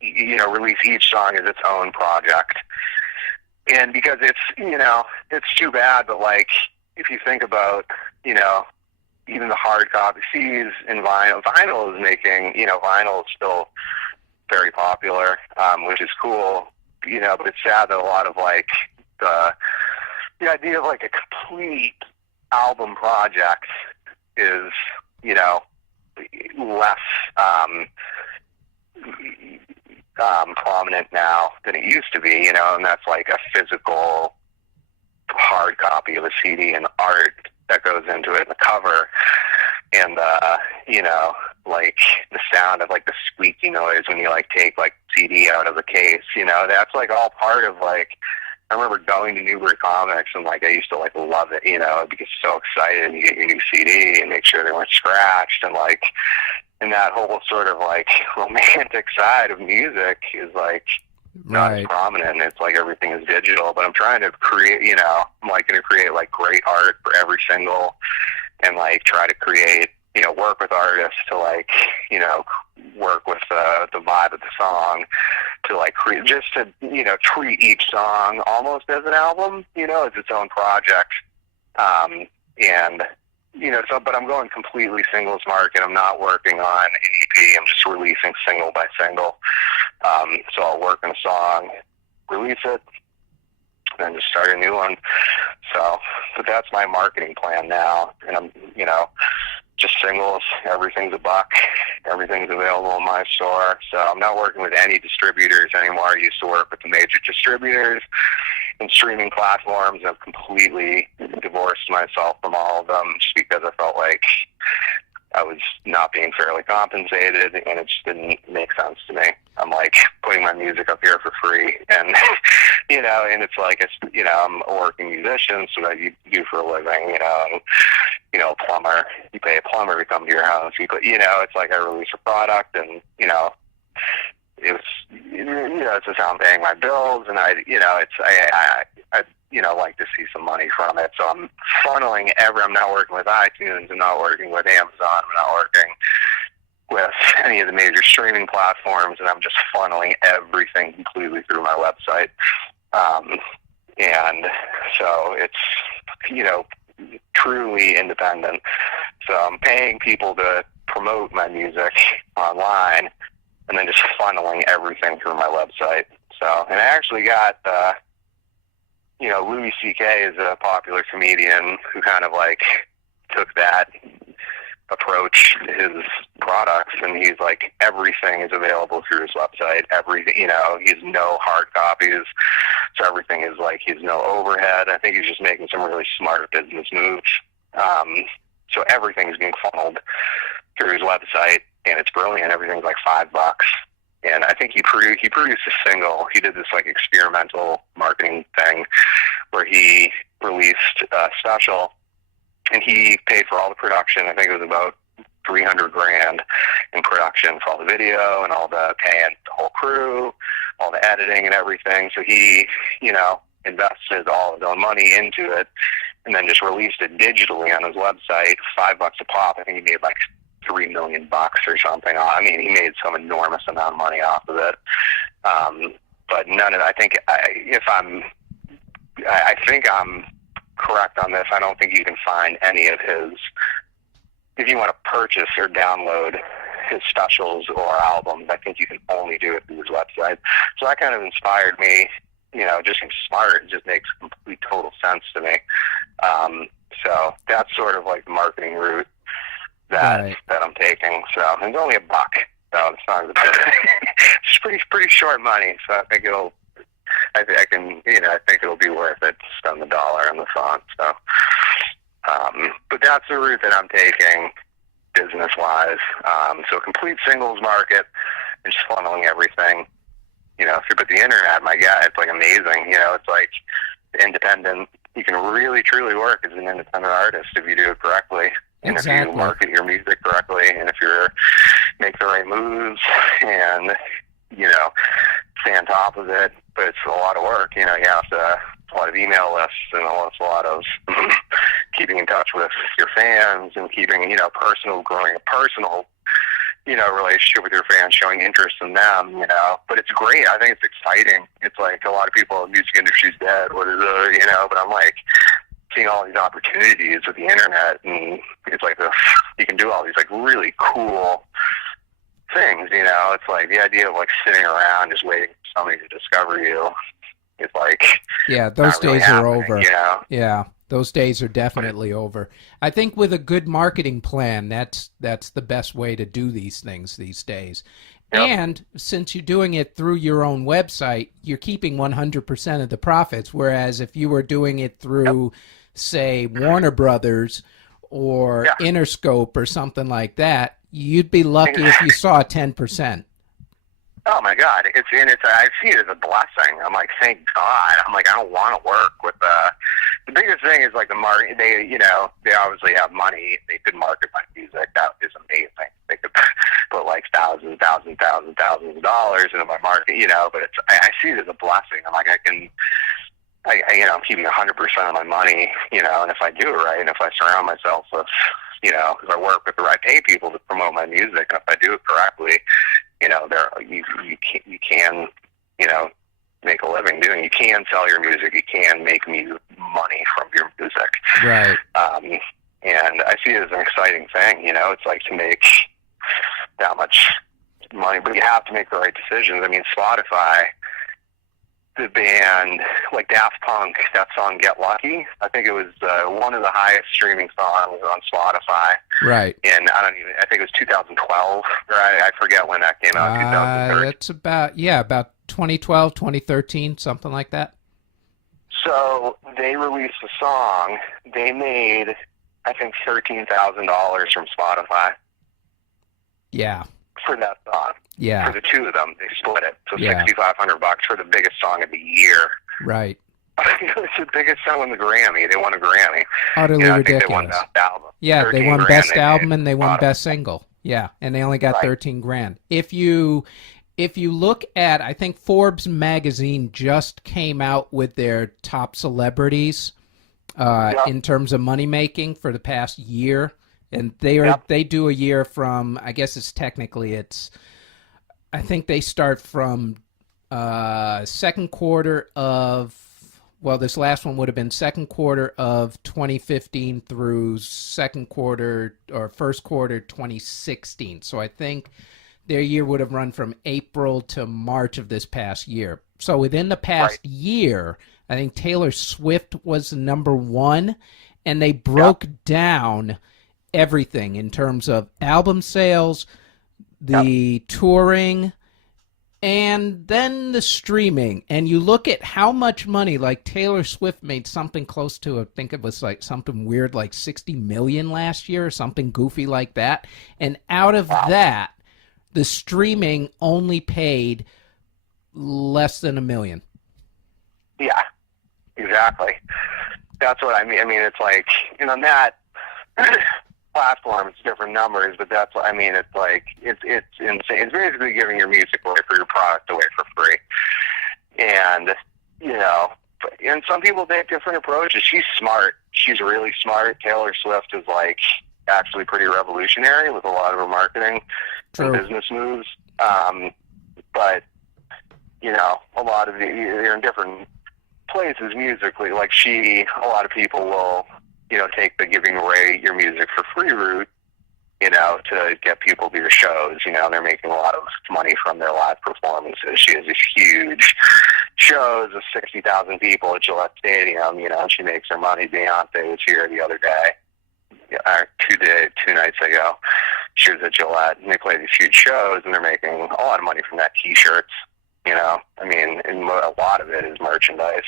you know, release each song as its own project. And because it's, you know, it's too bad, but like if you think about, you know, even the hard copy CDs in vinyl is making, you know, vinyl is still very popular, which is cool, you know, but it's sad that a lot of like the idea of like a complete album project is, you know, less prominent now than it used to be, you know, and that's like a physical hard copy of a CD and art that goes into it, and the cover, and you know, like the sound of like the squeaky noise when you like take like CD out of the case, you know, that's like all part of like, I remember going to Newbury Comics and like I used to like love it, you know, I'd be so excited to get your new CD and make sure they weren't scratched, and like, and that whole sort of like romantic side of music is like not as Right. prominent. It's like everything is digital, but I'm trying to create, you know, I'm like going to create like great art for every single, and like try to create, you know, work with artists to like, you know, work with the vibe of the song to like create, just to, you know, treat each song almost as an album, you know, as its own project. And, you know, so, but I'm going completely singles market. I'm not working on an EP. I'm just releasing single by single. So I'll work on a song, release it, and just start a new one. So, but that's my marketing plan now. And I'm, you know, just singles. Everything's $1. Everything's available in my store. So I'm not working with any distributors anymore. I used to work with the major distributors and streaming platforms. I've completely divorced myself from all of them just because I felt like I was not being fairly compensated, and it just didn't make sense to me. I'm like putting my music up here for free, and you know, and it's like, it's, you know, I'm a working musician, so that you do for a living, you know, and, you know, a plumber, you pay a plumber to come to your house, you know, it's like I release a product, and, you know, it's, you know, it's just how I'm paying my bills, and I, you know, it's, I you know, like to see some money from it. So I'm funneling I'm not working with iTunes, I'm not working with Amazon, I'm not working with any of the major streaming platforms, and I'm just funneling everything completely through my website. And so it's, you know, truly independent. So I'm paying people to promote my music online, and then just funneling everything through my website. So, and I actually got, you know, Louis C.K. is a popular comedian who kind of like took that approach to his products, and he's like, everything is available through his website. Everything, you know, he's no hard copies, so everything is like, he's no overhead. I think he's just making some really smart business moves. So everything is being funneled through his website, and it's brilliant. Everything's like $5. And I think he produced a single. He did this like experimental marketing thing where he released a special, and he paid for all the production. I think it was about $300,000 in production for all the video and all the paying the whole crew, all the editing and everything. So he, invested all his own money into it, and then just released it digitally on his website, $5 a pop. I think he made like $3 million or something. I mean, he made some enormous amount of money off of it. But none of, I think I'm correct on this. I don't think you can find any of his, if you want to purchase or download his specials or albums, I think you can only do it through his website. So that kind of inspired me, just smart. It just makes complete total sense to me. So that's sort of like the marketing route that I'm taking. So it's only $1. So it's not it's pretty short money. So I think I think it'll be worth it to spend the dollar on the song. So, but that's the route that I'm taking business-wise. So complete singles market and just funneling everything. If you put the internet, my God, it's like amazing. It's like independent. You can really, truly work as an independent artist if you do it correctly. And if you market your music correctly, and if you make the right moves and, stay on top of it. But it's a lot of work. You have to, a lot of email lists, and a lot of keeping in touch with your fans and keeping, growing a personal, relationship with your fans, showing interest in them, But it's great. I think it's exciting. It's like a lot of people, the music industry's dead, what is it, but I'm like, seeing all these opportunities with the internet, and it's like you can do all these like really cool things. It's like the idea of like sitting around just waiting for somebody to discover you. It's like those days are over. Yeah, those days are definitely over. I think with a good marketing plan, that's the best way to do these things these days. Yep. And since you're doing it through your own website, you're keeping 100% of the profits. Whereas if you were doing it through, say, Warner Brothers or Interscope or something like that, you'd be lucky if you saw 10%. Oh my God! I see it as a blessing. I'm like, thank God. I'm like, I don't want to work with the biggest thing is like the market. They obviously have money. They could market my music. That is amazing. They could put like thousands of dollars into my market. But I see it as a blessing. I'm like, I'm keeping 100% of my money. And if I do it right, and if I surround myself with, if I work with the right pay people to promote my music, and if I do it correctly, you can make a living doing. You can sell your music. You can make money from your music. Right. And I see it as an exciting thing. It's like to make that much money, but you have to make the right decisions. I mean, Spotify, the band, like Daft Punk, that song "Get Lucky," I think it was one of the highest streaming songs on Spotify. Right. And I think it was 2012. Right? I forget when that came out. 2013. It's about 2012, 2013, something like that. So they released a song. They made, I think, $13,000 from Spotify. Yeah. For that song. Yeah. For the two of them, they split it. So $6,500 for the biggest song of the year. Right. It's the biggest song in the Grammy. They won a Grammy. Utterly I ridiculous. think they won Best Album. Yeah, they won Best Album and they won Best Single. Yeah, and they only got $13,000. If you look at, I think Forbes magazine just came out with their top celebrities in terms of money making for the past year, and they do a year from, I guess I think they start from second quarter of, well, this last one would have been second quarter of 2015 through second quarter or first quarter 2016. So I think their year would have run from April to March of this past year. So within the past year, I think Taylor Swift was number one, and they broke down everything in terms of album sales, the touring, and then the streaming. And you look at how much money, like Taylor Swift made something close to, I think it was like something weird like 60 million last year or something goofy like that. And out of that, the streaming only paid less than $1 million. Yeah, exactly. That's what I mean. I mean, it's like, on that platform, it's different numbers, but that's, I mean, it's like, it's insane. It's basically giving your music away for your product away for free. And, and some people take different approaches. She's smart. She's really smart. Taylor Swift is like actually pretty revolutionary with a lot of her marketing and business moves. But, a lot of they're in different places musically. Like a lot of people will, take the giving away your music for free route, to get people to your shows. They're making a lot of money from their live performances. She has these huge shows of 60,000 people at Gillette Stadium, and she makes her money. Beyonce was here the other day, 2 nights ago. She was at Gillette, and they play these huge shows, and they're making a lot of money from that. T-shirts, I mean, and a lot of it is merchandise.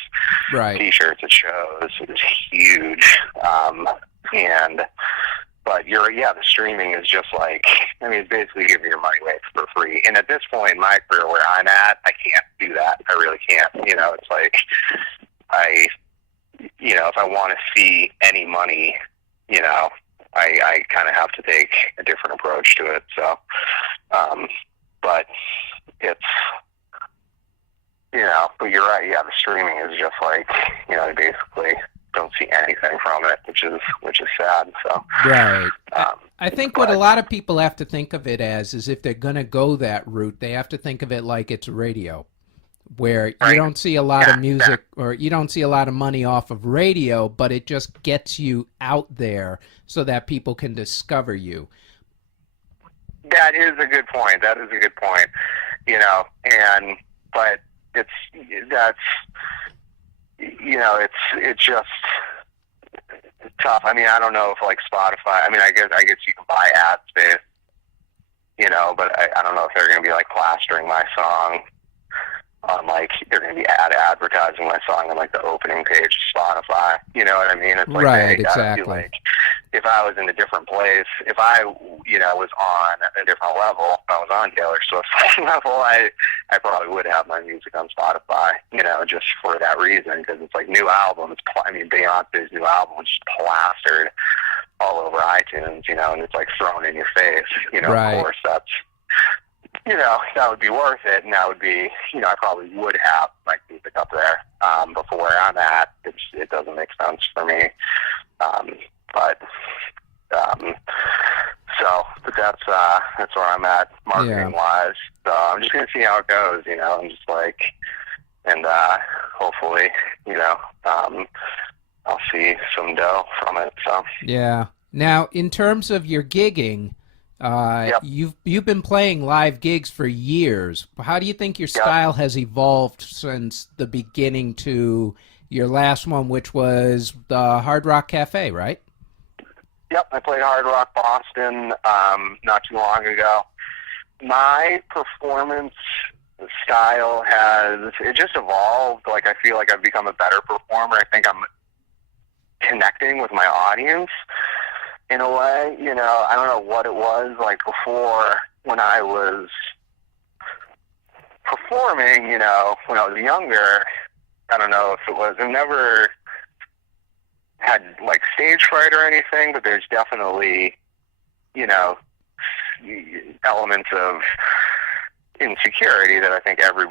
Right. T-shirts at shows. It's huge. But the streaming is just like, I mean, it's basically giving your money away for free. And at this point in my career where I'm at, I can't do that. I really can't. It's like, if I want to see any money, I kind of have to take a different approach to it. So, but it's, but you're right. Yeah, the streaming is just like, they basically don't see anything from it, which is sad. So right. I think what a lot of people have to think of it as is if they're going to go that route, they have to think of it like it's radio, where you don't see a lot of music or you don't see a lot of money off of radio, but it just gets you out there so that people can discover you. That is a good point. But it's just tough. I mean, I don't know if like Spotify, I mean, I guess you can buy ad space, but I don't know if they're going to be like plastering my song on like, they're going to be advertising my song on like the opening page of Spotify. You know what I mean? It's like, right, exactly. Like, if I was in a different place, if I, was on a different level, if I was on Taylor Swift's level, I probably would have my music on Spotify, just for that reason, because it's like new albums. I mean, Beyonce's new album was just plastered all over iTunes, and it's like thrown in your face, right. Of course that's, that would be worth it, and that would be, I probably would have my music up there, but for where I'm at, it doesn't make sense for me, but that's where I'm at marketing wise. So I'm just gonna see how it goes, and just like, and hopefully, I'll see some dough from it. So yeah. Now, in terms of your gigging, you've been playing live gigs for years. How do you think your style has evolved since the beginning to your last one, which was the Hard Rock Cafe, right? Yep, I played Hard Rock Boston not too long ago. My performance style it just evolved. Like, I feel like I've become a better performer. I think I'm connecting with my audience in a way. I don't know what it was like before when I was performing, when I was younger. I don't know if it was, I never had like stage fright or anything, but there's definitely, elements of insecurity that I think every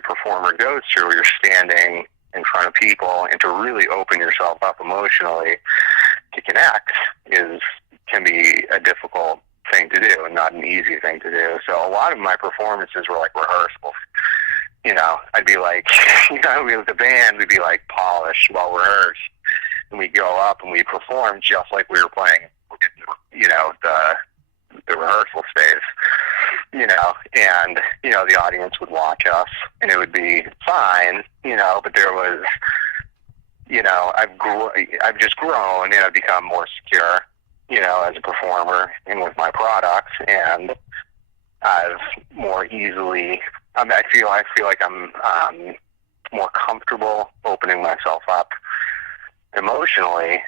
performer goes through, where you're standing in front of people, and to really open yourself up emotionally to connect can be a difficult thing to do and not an easy thing to do. So a lot of my performances were like rehearsals. I'd be like, with the band, we'd be like polished, well rehearsed, and we'd go up and we'd perform just like we were playing, the rehearsal space, and, the audience would watch us, and it would be fine, but there was, I've just grown, and I've become more secure, as a performer and with my products, and I've more easily, I feel like I'm more comfortable opening myself up emotionally,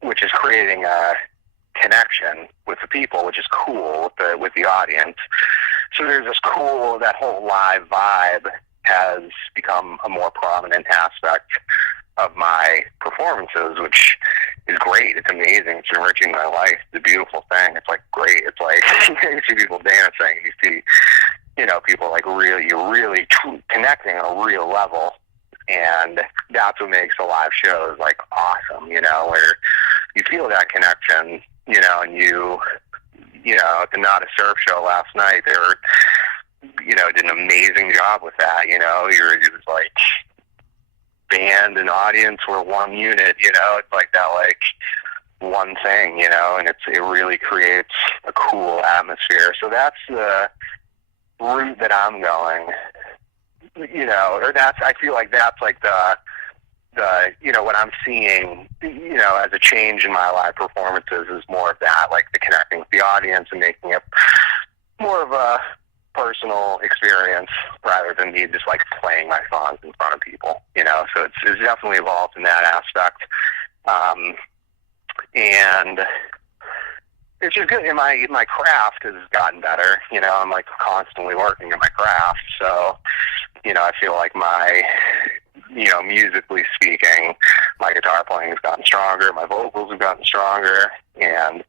which is creating a connection with the people, which is cool with the audience. So there's that whole live vibe has become a more prominent aspect of my performances, which is great. It's amazing. It's enriching my life. It's a beautiful thing. It's like great. It's like you see people dancing. You see, people like you're really connecting on a real level. And that's what makes the live shows like awesome, where you feel that connection, and at the Not a Surf show last night, they were, did an amazing job with that, it was like band and audience were one unit, it's like that, like one thing, and it really creates a cool atmosphere. So that's the route that I'm going, I feel like that's like the what I'm seeing, as a change in my live performances is more of that, like the connecting with the audience and making it more of a personal experience rather than me just like playing my songs in front of people, so it's definitely evolved in that aspect. And it's just good. And my craft has gotten better, I'm like constantly working on my craft. So, I feel like my, musically speaking, my guitar playing has gotten stronger, my vocals have gotten stronger, and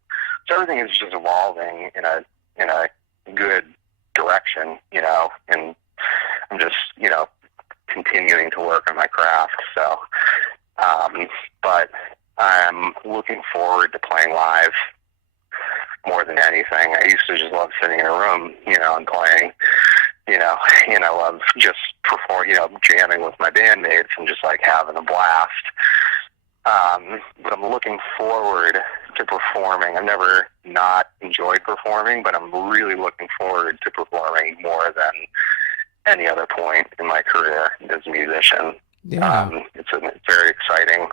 so everything is just evolving in a good direction, and I'm just, continuing to work on my craft. So, but I'm looking forward to playing live more than anything. I used to just love sitting in a room, and playing, and I love just jamming with my bandmates and just like having a blast. But I'm looking forward to performing. I've never not enjoyed performing, but I'm really looking forward to performing more than any other point in my career as a musician. Yeah. It's a very exciting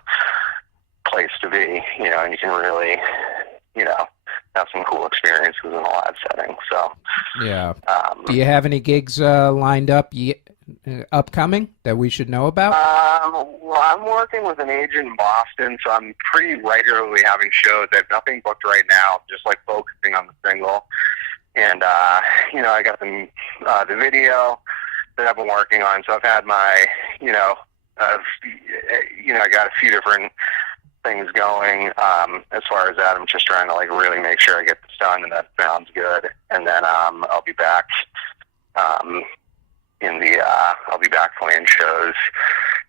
place to be, and you can really, have some cool experiences in a live setting. So, yeah. Do you have any gigs lined up upcoming that we should know about? Well, I'm working with an agent in Boston, so I'm pretty regularly having shows. I have nothing booked right now. I'm just like focusing on the single. And, I got the video that I've been working on. So I've had my, I got a few different things going. As far as that, I'm just trying to like really make sure I get this done and that sounds good. And then I'll be back I'll be back playing shows.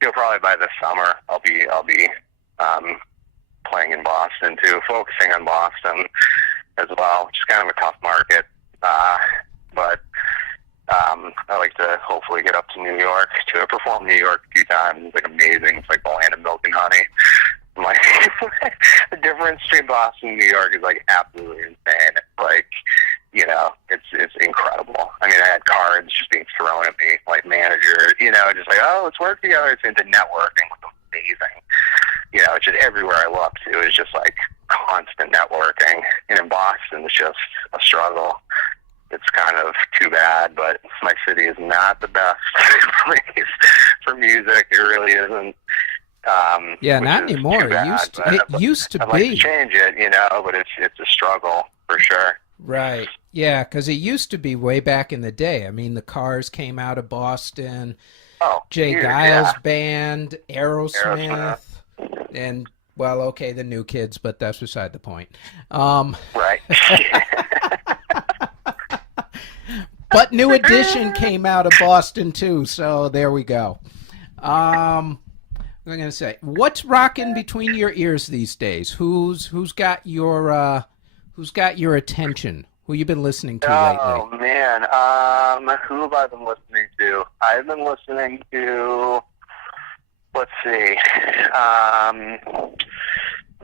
Probably by this summer I'll be playing in Boston too, focusing on Boston as well, which is kind of a tough market. But I like to hopefully get up to New York to perform in New York a few times. It's like amazing. It's like the land of milk and honey. Like the difference between Boston and New York is like absolutely insane. Like, it's incredible. I mean, I had cards just being thrown at me, like manager, just like, oh, let's work together. It's into networking, which is amazing. It's just everywhere I look to is just like constant networking. And in Boston, it's just a struggle. It's kind of too bad, but my city is not the best place for music. It really isn't. Yeah, not anymore. It used to I'd be. like to change it, but it's a struggle for sure. Right. Yeah, because it used to be way back in the day. I mean, the Cars came out of Boston. Oh, Jay huge, Giles yeah. Band, Aerosmith, and well, okay, the New Kids, but that's beside the point. Right. But New Edition came out of Boston too, so there we go. I'm gonna say, what's rocking between your ears these days? Who's got your attention? Who you been listening to lately? Oh man, who have I been listening to? I've been listening to. Let's see. I'm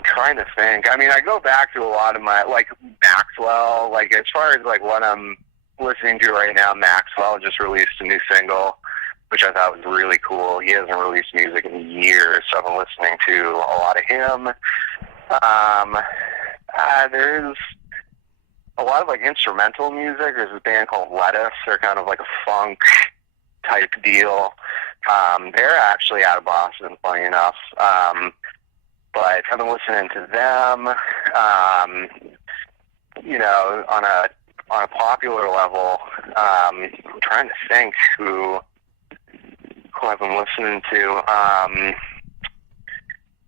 trying to think. I mean, I go back to a lot of my like Maxwell. Like as far as like what I'm listening to right now, Maxwell just released a new single, which I thought was really cool. He hasn't released music in years, so I've been listening to a lot of him. There's a lot of like instrumental music. There's a band called Lettuce. They're kind of like a funk type deal. They're actually out of Boston, funny enough. But I've been listening to them. On a popular level, I'm trying to think who I've been listening to.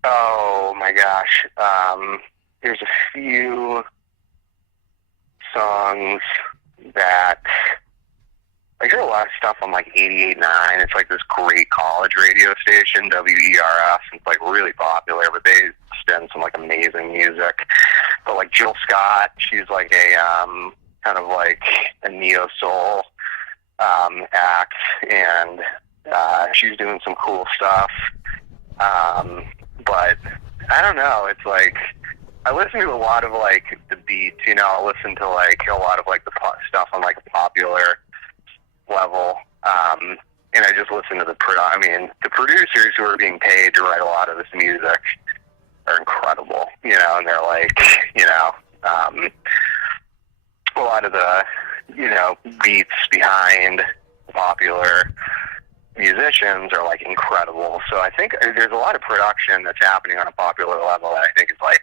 Oh my gosh. There's a few songs that I hear a lot of stuff on like 88.9. It's like this great college radio station, WERS. It's like really popular, but they spin some like amazing music. But like Jill Scott, she's like a kind of like a neo soul act, and she's doing some cool stuff. But I don't know. It's like I listen to a lot of like the beats. You know, I listen to like a lot of like the stuff on like a popular level, and I just listen to the producers who are being paid to write a lot of this music are incredible, you know, and they're like, you know, a lot of the, you know, beats behind popular musicians are like incredible. So I think there's a lot of production that's happening on a popular level that I think is like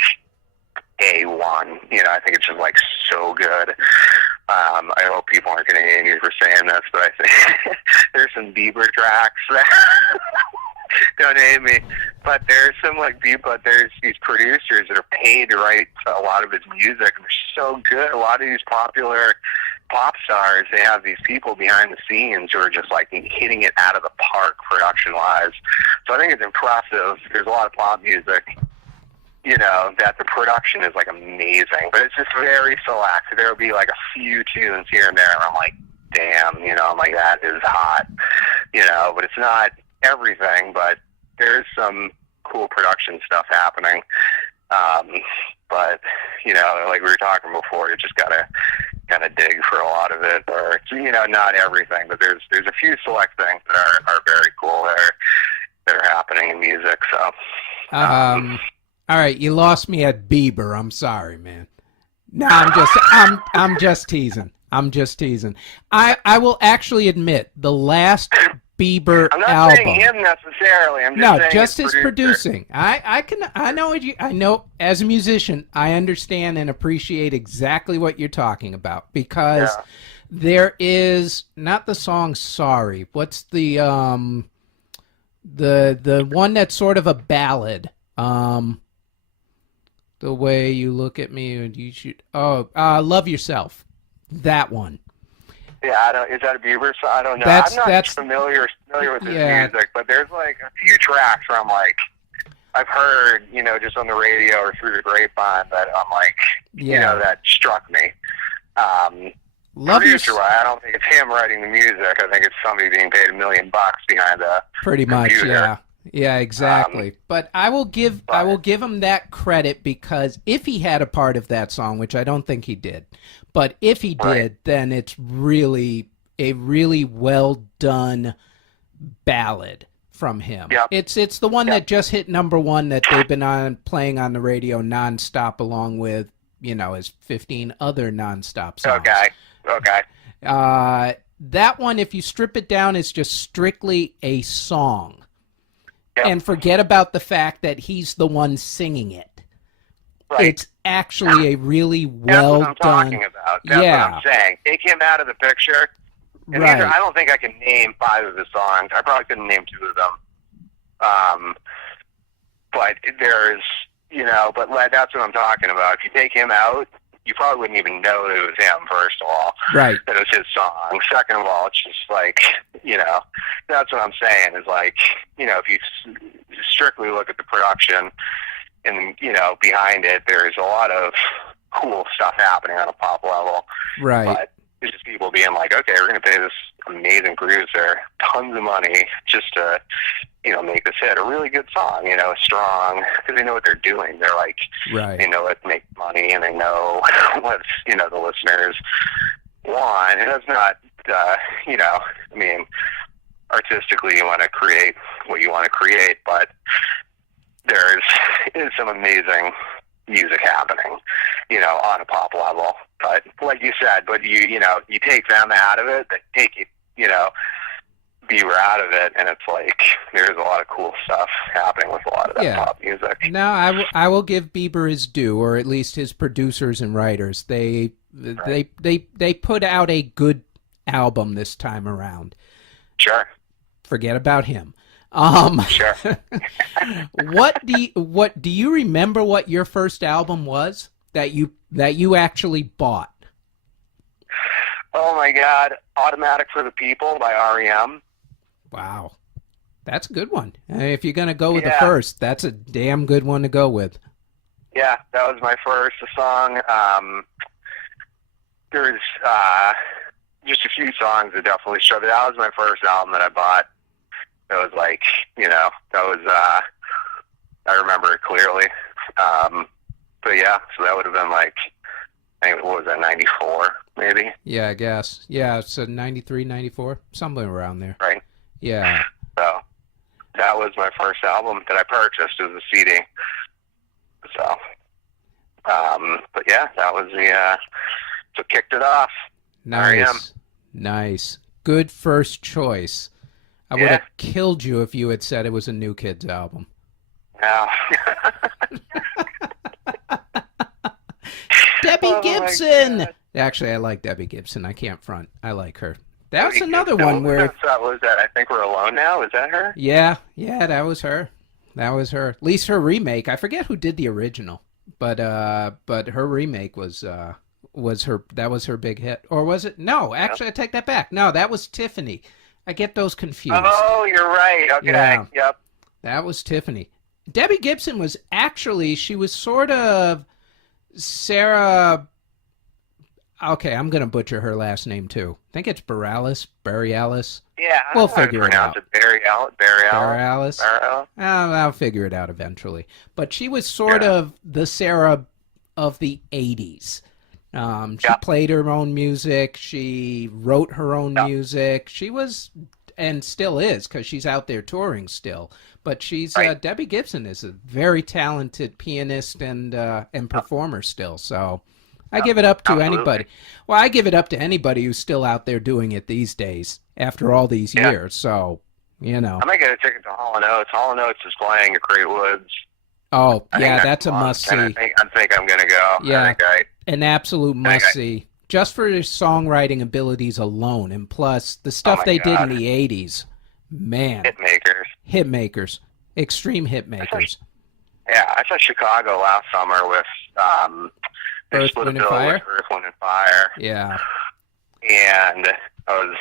A1. You know, I think it's just like so good. I hope people aren't going to hate me for saying this, but I think there's some Bieber tracks that don't hate me. But there's some like but there's these producers that are paid to write a lot of his music, and they're so good. A lot of these popular pop stars, they have these people behind the scenes who are just like hitting it out of the park production wise. So I think it's impressive. There's a lot of pop music, you know, that the production is like amazing, but it's just very select. There'll be like a few tunes here and there, and I'm like, damn, you know, I'm like, that is hot, you know, but it's not everything, but there's some cool production stuff happening. But, you know, like we were talking before, you just gotta kind of dig for a lot of it, or, you know, not everything, but there's a few select things that are very cool that are happening in music, so. All right, you lost me at Bieber. I'm sorry, man. No, I'm just teasing. I'm just teasing. I will actually admit the last Bieber I'm not album. saying him necessarily. I'm just saying just his his producing. I know as a musician, I understand and appreciate exactly what you're talking about, because there is not the song Sorry. What's the one that's sort of a ballad? The way you look at me, and you should. Love Yourself. That one. Yeah, is that a Bieber song? I don't know. I'm not familiar with his music, but there's like a few tracks where I'm like, I've heard, you know, just on the radio or through the grapevine that I'm like, you know, that struck me. Producer-wise, I don't think it's him writing the music. I think it's somebody being paid $1 million behind the pretty computer. Much, yeah, exactly. But I will give him that credit, because if he had a part of that song, which I don't think he did, but if he did, then it's really a really well done ballad from him. Yep. It's the one that just hit #1 that they've been playing on the radio nonstop, along with, you know, his 15 other nonstop songs. Okay. That one, if you strip it down, is just strictly a song. And forget about the fact that he's the one singing it. Right. It's actually a really well done. That's what I'm talking about. That's what I'm saying. Take him out of the picture. And I don't think I can name 5 of his songs. I probably couldn't name 2 of them. But there's, you know, but that's what I'm talking about. If you take him out, you probably wouldn't even know that it was him, first of all. Right. That it was his song. Second of all, it's just like, you know, that's what I'm saying, is like, you know, if you strictly look at the production and, you know, behind it, there's a lot of cool stuff happening on a pop level. Right. But it's just people being like, okay, we're going to pay this amazing producer tons of money just to, you know, make this hit a really good song, you know, strong, because they know what they're doing. They're like, they know what makes money, and they know what, you know, the listeners want. And that's not, you know, I mean, artistically you want to create what you want to create, but is some amazing music happening, you know, on a pop level. But like you said, but you know, you take them out of it, take it, you know, Bieber out of it, and it's like there's a lot of cool stuff happening with a lot of that pop music. Now, I will give Bieber his due, or at least his producers and writers. They put out a good album this time around. Sure. Forget about him. Sure. What do you remember what your first album was that you actually bought? Oh my God, "Automatic for the People" by REM. Wow. That's a good one. If you're going to go with the Yeah, first, that's a damn good one to go with. yeah, that was my first song. There's just a few songs that definitely showed it. That was my first album that I bought. It was like, that was, I remember it clearly. But yeah, so that would have been like, I think, what was that, 94, maybe? Yeah, I guess. Yeah, so 93, 94, somewhere around there. Right? Yeah. So that was my first album that I purchased as a CD. So, but yeah, that was so kicked it off. REM. Nice. Nice. Good first choice. I would Yeah. have killed you if you had said it was a New Kids album. Now. Debbie Oh, my Gibson! God. Actually, I like Debbie Gibson. I can't front. I like her. That was Debbie another Gibson. one where... That was that. I Think We're Alone Now. Is that her? Yeah, that was her. That was her. At least her remake. I forget who did the original, but her remake was her. That was her big hit, or was it? No, actually, I take that back. No, that was Tiffany. I get those confused. Oh, you're right. Okay. Yeah. Yep. That was Tiffany. Debbie Gibson was actually, she was sort of Sarah. Okay, I'm gonna butcher her last name too. I think it's Bareilles. Yeah. I We'll don't know how to figure it pronounce out. Barry Bareilles. Allen. I'll figure it out eventually. But she was sort Yeah. of the Sarah of the 80s. She Yeah. played her own music. She wrote her own Yeah. music. She was, and still is, because she's out there touring still. But she's Right. Debbie Gibson is a very talented pianist and performer still. So I give it up to Absolutely. anybody. Well, I give it up to anybody who's still out there doing it these days after all these Yeah. years. So, you know. I might get a ticket to Hall & Oates. Hall & Oates is playing at Great Woods. Oh, I think yeah, next that's a month, must and see. I think I'm going to go. Yeah. I An absolute think must see. Just for his songwriting abilities alone. And plus, the stuff my they did in God. the 80s. Man. hit makers. Hit makers. Extreme hit makers. Yeah, I saw Chicago last summer with they Earth, split a Wind, and bill Fire? with Earth, Wind, and Fire, Yeah. and I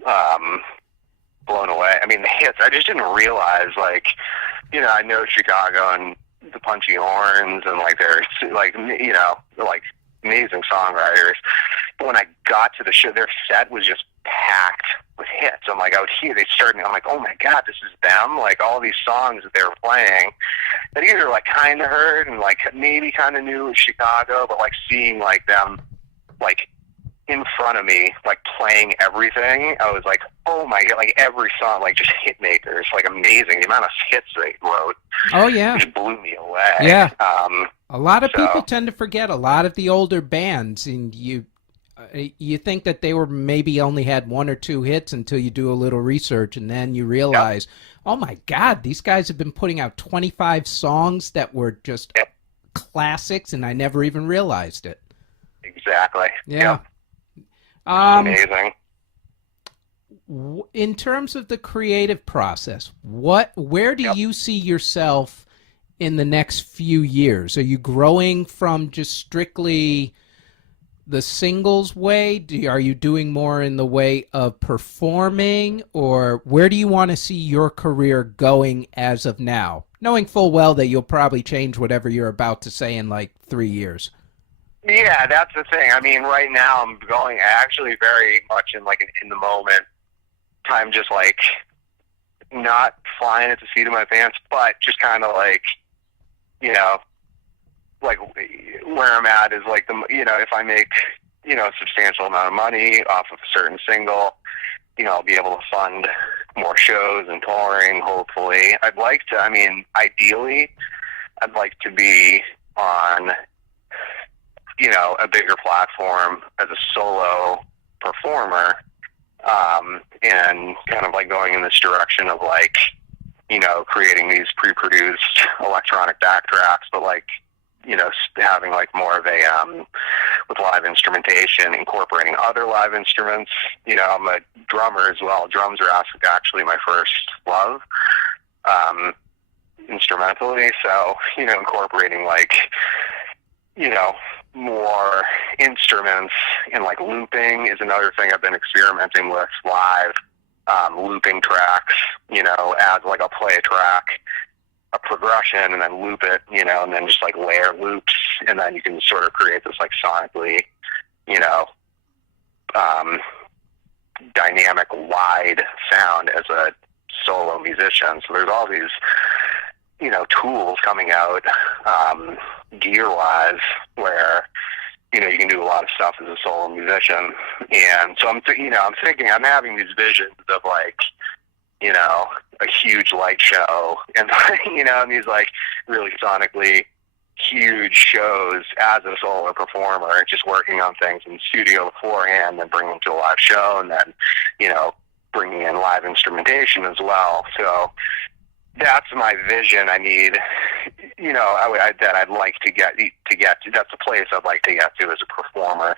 was blown away. I mean, the hits. I just didn't realize, like, I know Chicago and the Punchy Horns, and like they're like they're like amazing songwriters. But when I got to the show, their set was just packed with hits. I'm like, they started. I'm like, oh my God, this is them. Like all these songs that they were playing that either like kind of heard and like maybe kind of knew Chicago, but like seeing like them like in front of me, like playing everything, I was like, oh my God, like every song, like just hit makers, like amazing. The amount of hits they wrote Oh, yeah. just blew me away. Yeah. A lot of So- people tend to forget a lot of the older bands, and you think that they were maybe only had one or two hits until you do a little research, and then you realize, oh my God, these guys have been putting out 25 songs that were just Yep. classics, and I never even realized it. Exactly. Yeah. Yep. Amazing. In terms of the creative process, where do Yep. you see yourself in the next few years? Are you growing from just strictly the singles way? Are you doing more in the way of performing, or where do you want to see your career going as of now, knowing full well that you'll probably change whatever you're about to say in like 3 years? Yeah, that's the thing. I mean, right now I'm going actually very much in like an in the moment time, just like not flying at the seat of my pants, but just kind of like, like where I'm at is like if I make, a substantial amount of money off of a certain single, I'll be able to fund more shows and touring, hopefully. Ideally, I'd like to be on, a bigger platform as a solo performer, and kind of like going in this direction of like, creating these pre-produced electronic backtracks, but like, having like more of a, with live instrumentation, incorporating other live instruments. I'm a drummer as well. Drums are actually my first love instrumentally. So, incorporating like, more instruments and like looping is another thing I've been experimenting with live. Looping tracks, as like I'll play a track, a progression, and then loop it, and then just like layer loops, and then you can sort of create this like sonically, dynamic wide sound as a solo musician. So there's all these, tools coming out, gear-wise, where, you can do a lot of stuff as a solo musician. And so I'm thinking, I'm having these visions of like, a huge light show and, and these like really sonically huge shows as a solo performer, just working on things in the studio beforehand, then bringing them to a live show, and then, bringing in live instrumentation as well. So that's my vision. I need, that I'd like to get to. That's a place I'd like to get to as a performer.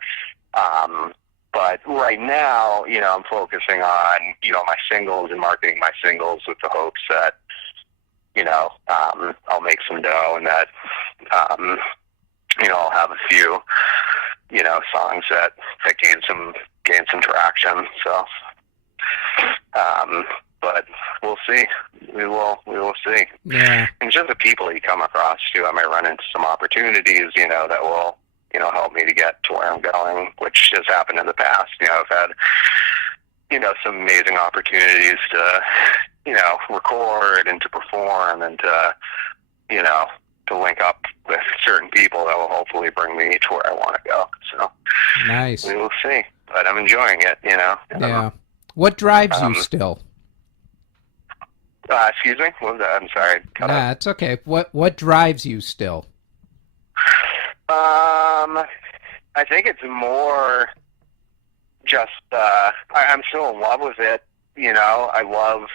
But right now, I'm focusing on, my singles and marketing my singles with the hopes that, I'll make some dough, and that, I'll have a few, songs that gain some traction. So, but we'll see. We will see. Yeah. And just the people you come across too, I might run into some opportunities, that will, help me to get to where I'm going, which has happened in the past. I've had, some amazing opportunities to, record and to perform and to, to link up with certain people that will hopefully bring me to where I want to go. So nice. We will see, but I'm enjoying it, Yeah. What drives you still? Excuse me? What was that? I'm sorry. Nah, it's okay. What drives you still? I think it's more just, I'm still in love with it. I love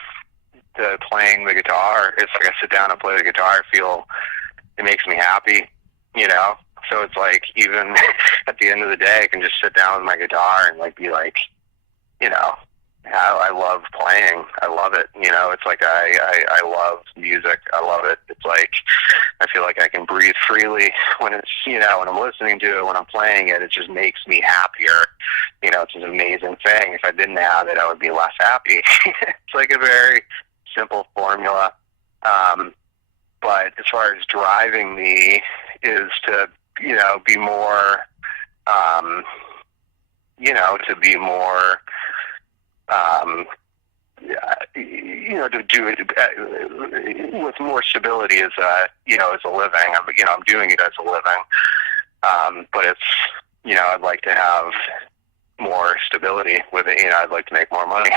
playing the guitar. It's like I sit down and play the guitar, it makes me happy, So it's like, even at the end of the day, I can just sit down with my guitar and like be like, I love playing. I love it. It's like I love music. I love it. It's like I feel like I can breathe freely when it's, when I'm listening to it, when I'm playing it. It just makes me happier. It's an amazing thing. If I didn't have it, I would be less happy. It's like a very simple formula. But as far as driving me is to, be more, to be more, to do it with more stability as a living. I'm doing it as a living. But it's, I'd like to have more stability with it. I'd like to make more money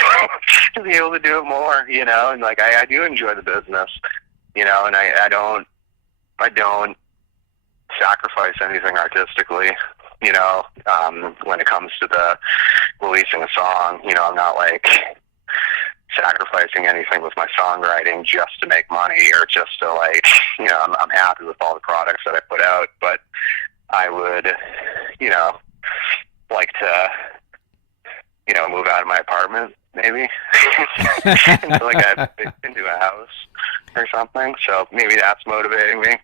to be able to do it more, and like, I do enjoy the business, and I don't sacrifice anything artistically, when it comes to the releasing a song. I'm not like sacrificing anything with my songwriting just to make money or just to like, I'm happy with all the products that I put out, but I would, like to, move out of my apartment maybe into a house or something. So maybe that's motivating me.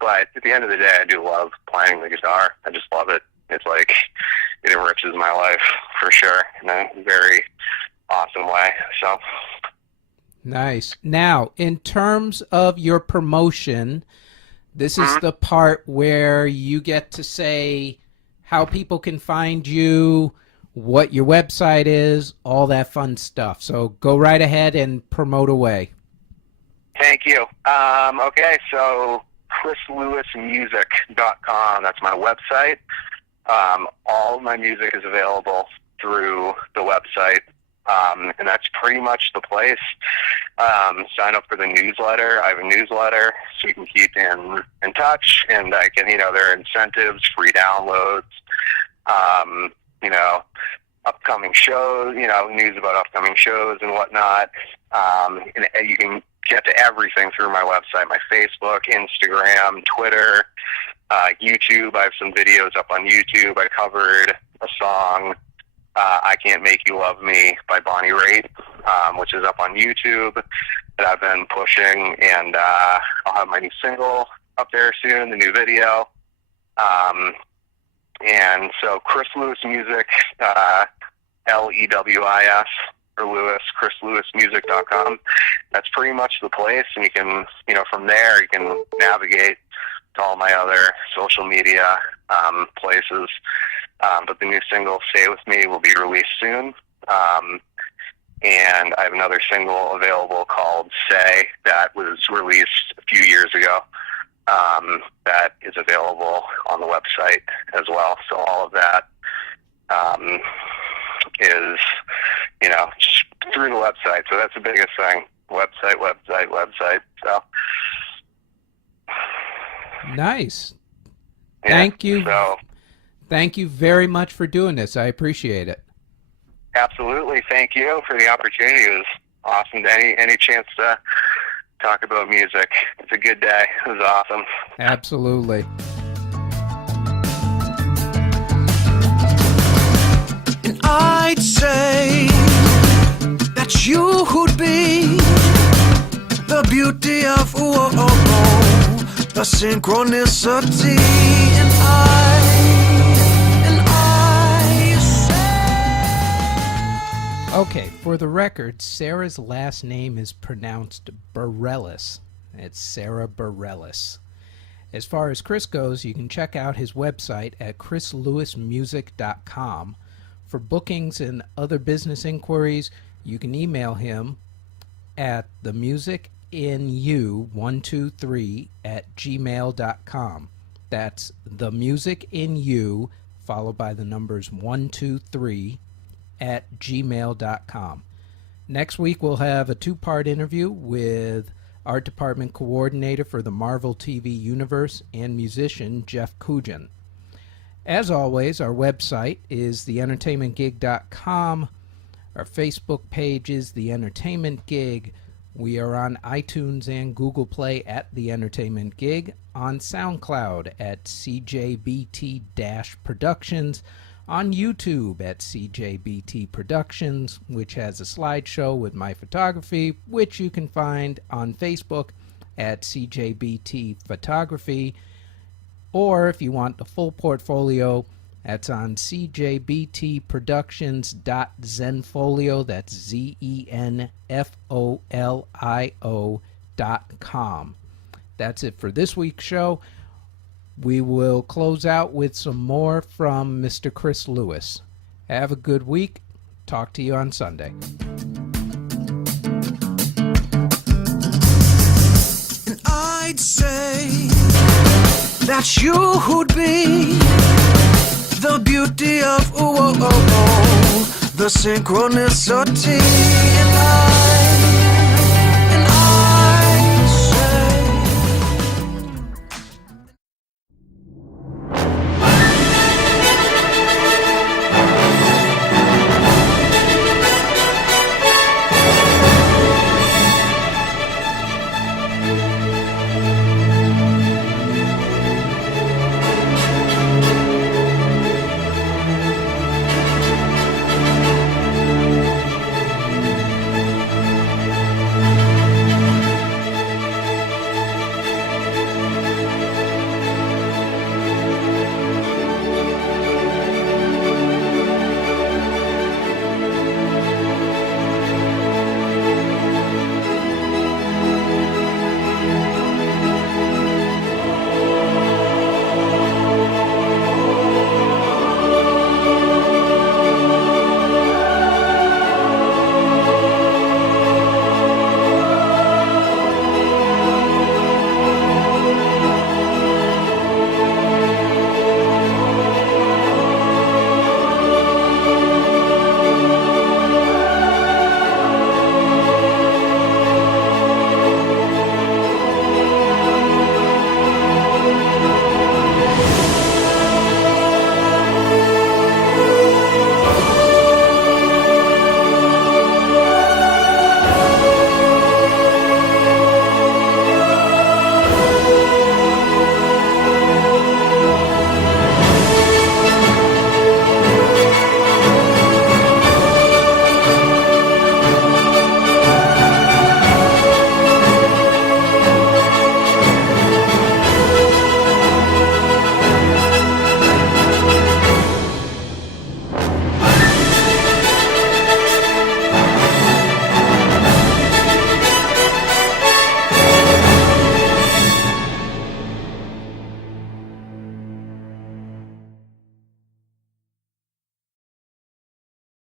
But at the end of the day, I do love playing the guitar. I just love it. It's like, it enriches my life for sure in a very awesome way. So nice. Now, in terms of your promotion, this is the part where you get to say how people can find you, what your website is, all that fun stuff. So go right ahead and promote away. Thank you. Okay, so chrislewismusic.com. That's my website. All of my music is available through the website, and that's pretty much the place. Sign up for the newsletter. I have a newsletter, so you can keep in touch, and I can, there are incentives, free downloads, upcoming shows, news about upcoming shows and whatnot. And you can get to everything through my website, my Facebook, Instagram, Twitter, YouTube. I have some videos up on YouTube. I covered a song, I Can't Make You Love Me by Bonnie Raitt, which is up on YouTube that I've been pushing, and I'll have my new single up there soon, the new video. And so Chris Lewis Music, Lewis, or Lewis, chrislewismusic.com. That's pretty much the place, and you can, from there you can navigate to all my other social media places. But the new single, Stay With Me, will be released soon. And I have another single available called Say that was released a few years ago. That is available on the website as well. So all of that is, just through the website. So that's the biggest thing. Website. So Nice. yeah, Thank you. So Thank you very much for doing this. I appreciate it. absolutely, thank you for the opportunity. It was awesome. Any chance to talk about music. It's a good day. It was awesome. Absolutely. And I'd say that you would be the beauty of the synchronicity. And I say. Okay, for the record, Sarah's last name is pronounced Bareilles. It's Sarah Bareilles. As far as Chris goes, you can check out his website at chrislewismusic.com. For bookings and other business inquiries, you can email him at themusicinu123@gmail.com. That's themusicinu followed by the numbers 123@gmail.com. Next week we'll have a two-part interview with art department coordinator for the Marvel TV universe and musician Jeff Coogan. As always, our website is theentertainmentgig.com. Our Facebook page is The Entertainment Gig. We are on iTunes and Google Play at The Entertainment Gig, on SoundCloud at CJBT-Productions, on YouTube at CJBT Productions, which has a slideshow with my photography, which you can find on Facebook at CJBT Photography, or if you want the full portfolio, that's on cjbtproductions.zenfolio, that's ZENFOLIO.com. That's it for this week's show. We will close out with some more from Mr. Chris Lewis. Have a good week. Talk to you on Sunday. And I'd say that you would be the beauty of the synchronicity. And